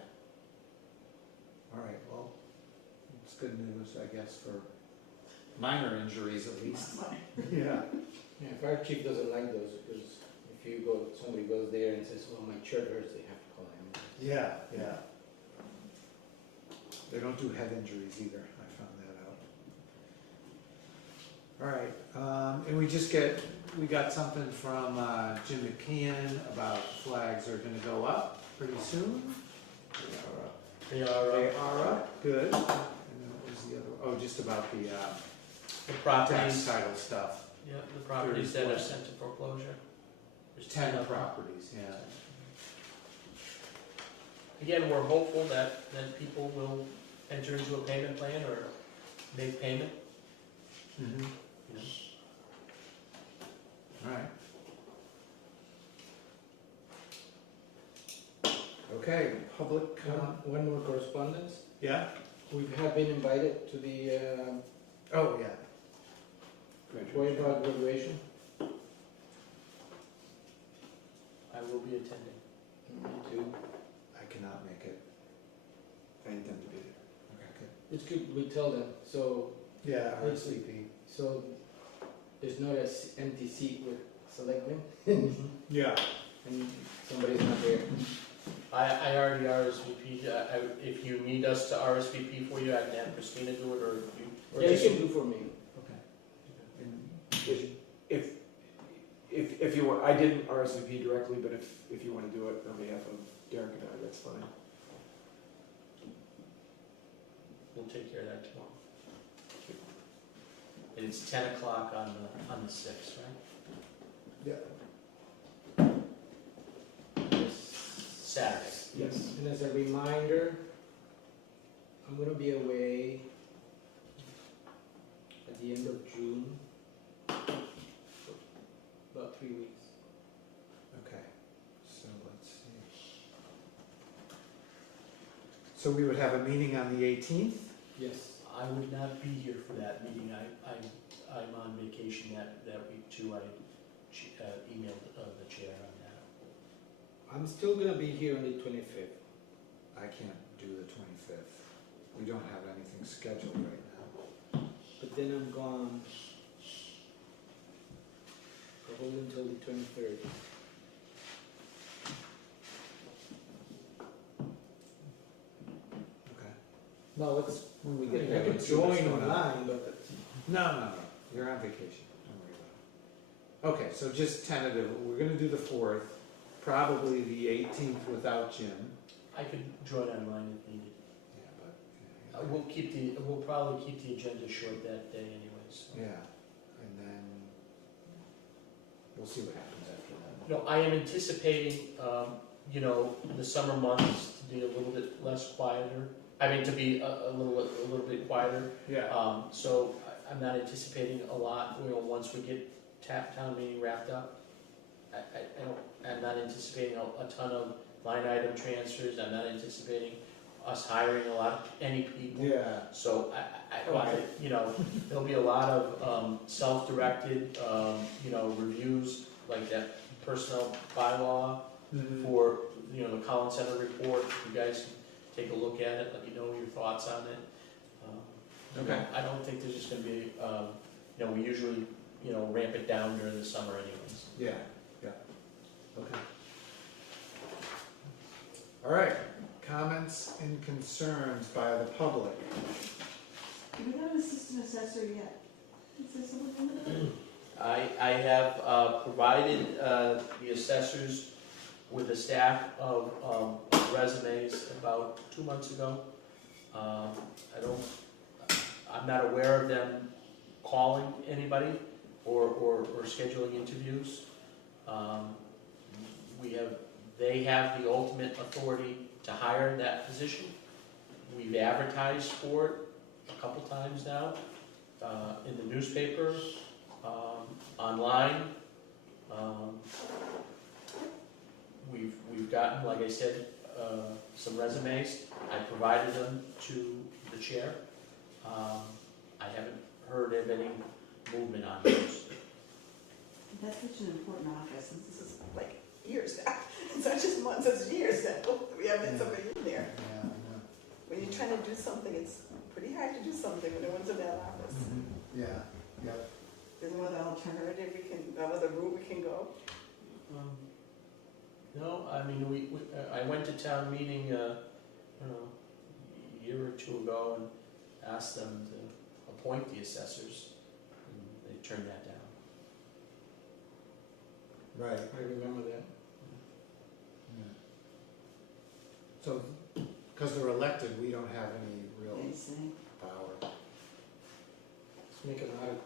All right, well, it's good news, I guess, for minor injuries at least. Yeah. Yeah, fire chief doesn't like those, because if you go, somebody goes there and says, oh, my shirt hurts, they have to call him. Yeah, yeah. They don't do head injuries either, I found that out. All right, and we got something from Jim McKeon about flags are gonna go up pretty soon. They They are are up, good. And then what was the other, oh, just about the the tax properties, title stuff. yeah, the properties that are sent to foreclosure. There's 10 of them. properties, yeah. Again, we're hopeful that people will enter into a payment plan or make payment. Mm-hmm. You know. All right. Okay, public comment. One more correspondence, Yeah? we have been invited to the, Oh, yeah. Boy Scout graduation. I will be attending. Me too. I cannot make it. I intend to be there. Okay, good. It's good, we tell them, so, Yeah, Let's RSVP. so there's not an empty seat with selectmen, Yeah. and somebody's not there. I already RSVP'd. If you need us to RSVP for you, I can have Christina do it, or if you. Or Yeah, you just- can do for me. Okay. And If you want, I didn't RSVP directly, but if you want to do it on behalf of Derek and I, that's fine. We'll take care of that tomorrow. And it's 10 o'clock on the 6th, right? Saturday. Yes. And as a reminder, I'm gonna be away at the end of June, for about 3 weeks. Okay, so let's see. So we would have a meeting on the 18th? Yes. I would not be here for that meeting. I'm on vacation that week too. I emailed the chair on that. I'm still gonna be here on the 25th. I can't do the 25th. We don't have anything scheduled right now. But then I'm gone probably until the 23rd. Okay. Well, let's, when we I get mean, there. I could let's see what's join going on. online, but No, you're on vacation, don't worry about it. Okay, so just tentative, we're gonna do the 4th, probably the 18th without Jim. I could join online if needed. Yeah, but, We'll probably keep the agenda short that day anyways. yeah, and then we'll see what happens after that. No, I am anticipating, the summer months to be a little bit less quieter. I mean, to be a little bit quieter. Yeah. So I'm not anticipating a lot, once we get town meeting wrapped up. I'm not anticipating a ton of line item transfers. I'm not anticipating us hiring any people. Yeah. So there'll be a lot of self-directed, reviews, like that personnel bylaw Mhm. for you know, the Collins Center report, you guys can take a look at it, let me know your thoughts on it. Okay. I don't think there's just gonna be, you know, we usually, you know, ramp it down during the summer anyways. Yeah, yeah. Okay. All right, comments and concerns by the public. Do we have an assistant assessor yet? Is there someone in there? I have provided the assessors with a stack of resumes about 2 months ago. I'm not aware of them calling anybody or scheduling interviews. They have the ultimate authority to hire that position. We've advertised for it a couple times now, in the newspaper, online. We've gotten, like I said, some resumes. I provided them to the chair. I haven't heard of any movement on those. That's such an important office, and this is like years now. It's not just months, it's years now. We haven't had somebody in there. Yeah, I know. When you're trying to do something, it's pretty hard to do something when no one's in that office. Yeah, yeah. There's no other alternative no other route we can go. No, I mean, I went to town meeting, I don't know, a year or two ago and asked them to appoint the assessors, and they turned that down. Right. I remember that. Yeah. So, because they're elected, we don't have any real Anything. power. Let's make an article.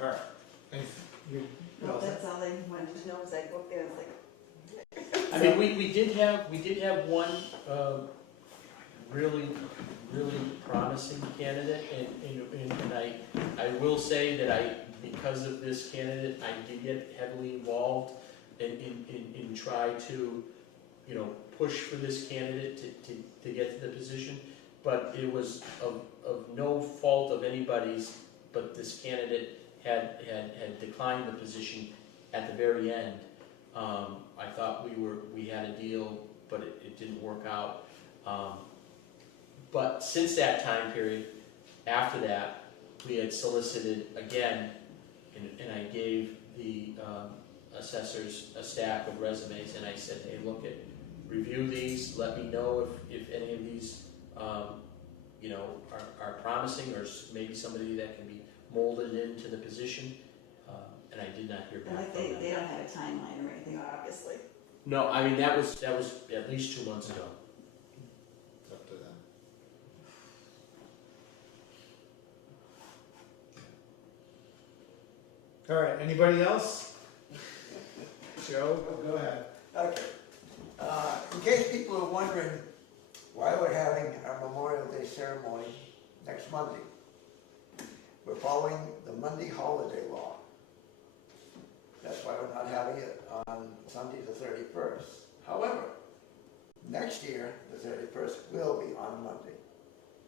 All right. And you, No, that's all I wanted to know, was I looked there and it's like, I mean, we did have one, really promising candidate, and I will say that because of this candidate, I did get heavily involved in try to, you know, push for this candidate to get to the position, but it was of no fault of anybody's, but this candidate had declined the position at the very end. I thought we had a deal, but it didn't work out. But since that time period, after that, we had solicited again, and I gave the assessors a stack of resumes, and I said, hey, review these, let me know if any of these, you know, are promising, or maybe somebody that can be molded into the position, and I did not hear back like from them. they don't have a timeline or anything, obviously. No, I mean, that was at least 2 months ago. it's up to them. All right, anybody else? Joe, go ahead. Okay. In case people are wondering why we're having our Memorial Day ceremony next Monday, we're following the Monday holiday law. That's why we're not having it on Sunday the 31st. However, next year, the 31st will be on Monday.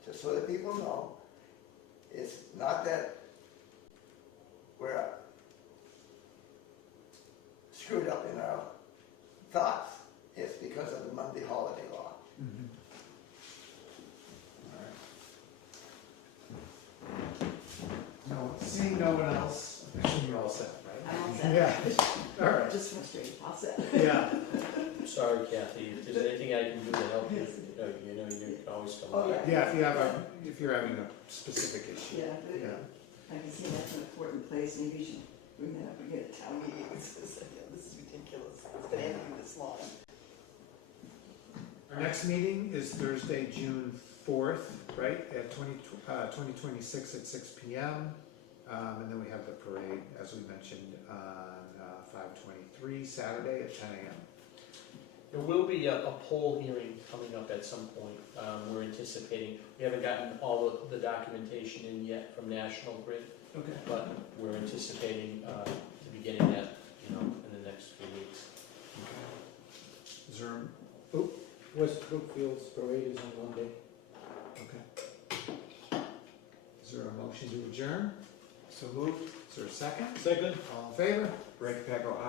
Just so that people know, it's not that we're screwed up in our thoughts. It's because of the Monday holiday law. No, seeing no one else, I think you're all set, right? I'm all set. Yeah, all right, Just frustrated, all set. yeah. Sorry, Kathy, if there's anything I can do to help you, you know, you can always come Oh, by. yeah. Yeah, if you're having a specific issue. Yeah, Yeah. I can see that's an important place, maybe you should bring that up again at town meetings. This is ridiculous, it's been happening this long. Our next meeting is Thursday, June 4th, right, at 2026 at 6 p.m. And then we have the parade, as we mentioned, on 5/23, Saturday at 10 a.m. There will be a poll hearing coming up at some point. We're anticipating, we haven't gotten all of the documentation in yet from National Grid, Okay. but we're anticipating to be getting that, you know, in the next few weeks. Is there, West Brookfield's parade is on Monday. okay. Is there a motion to adjourn? So moved. Is there a second? Second. All in favor? Randy Paco, aye.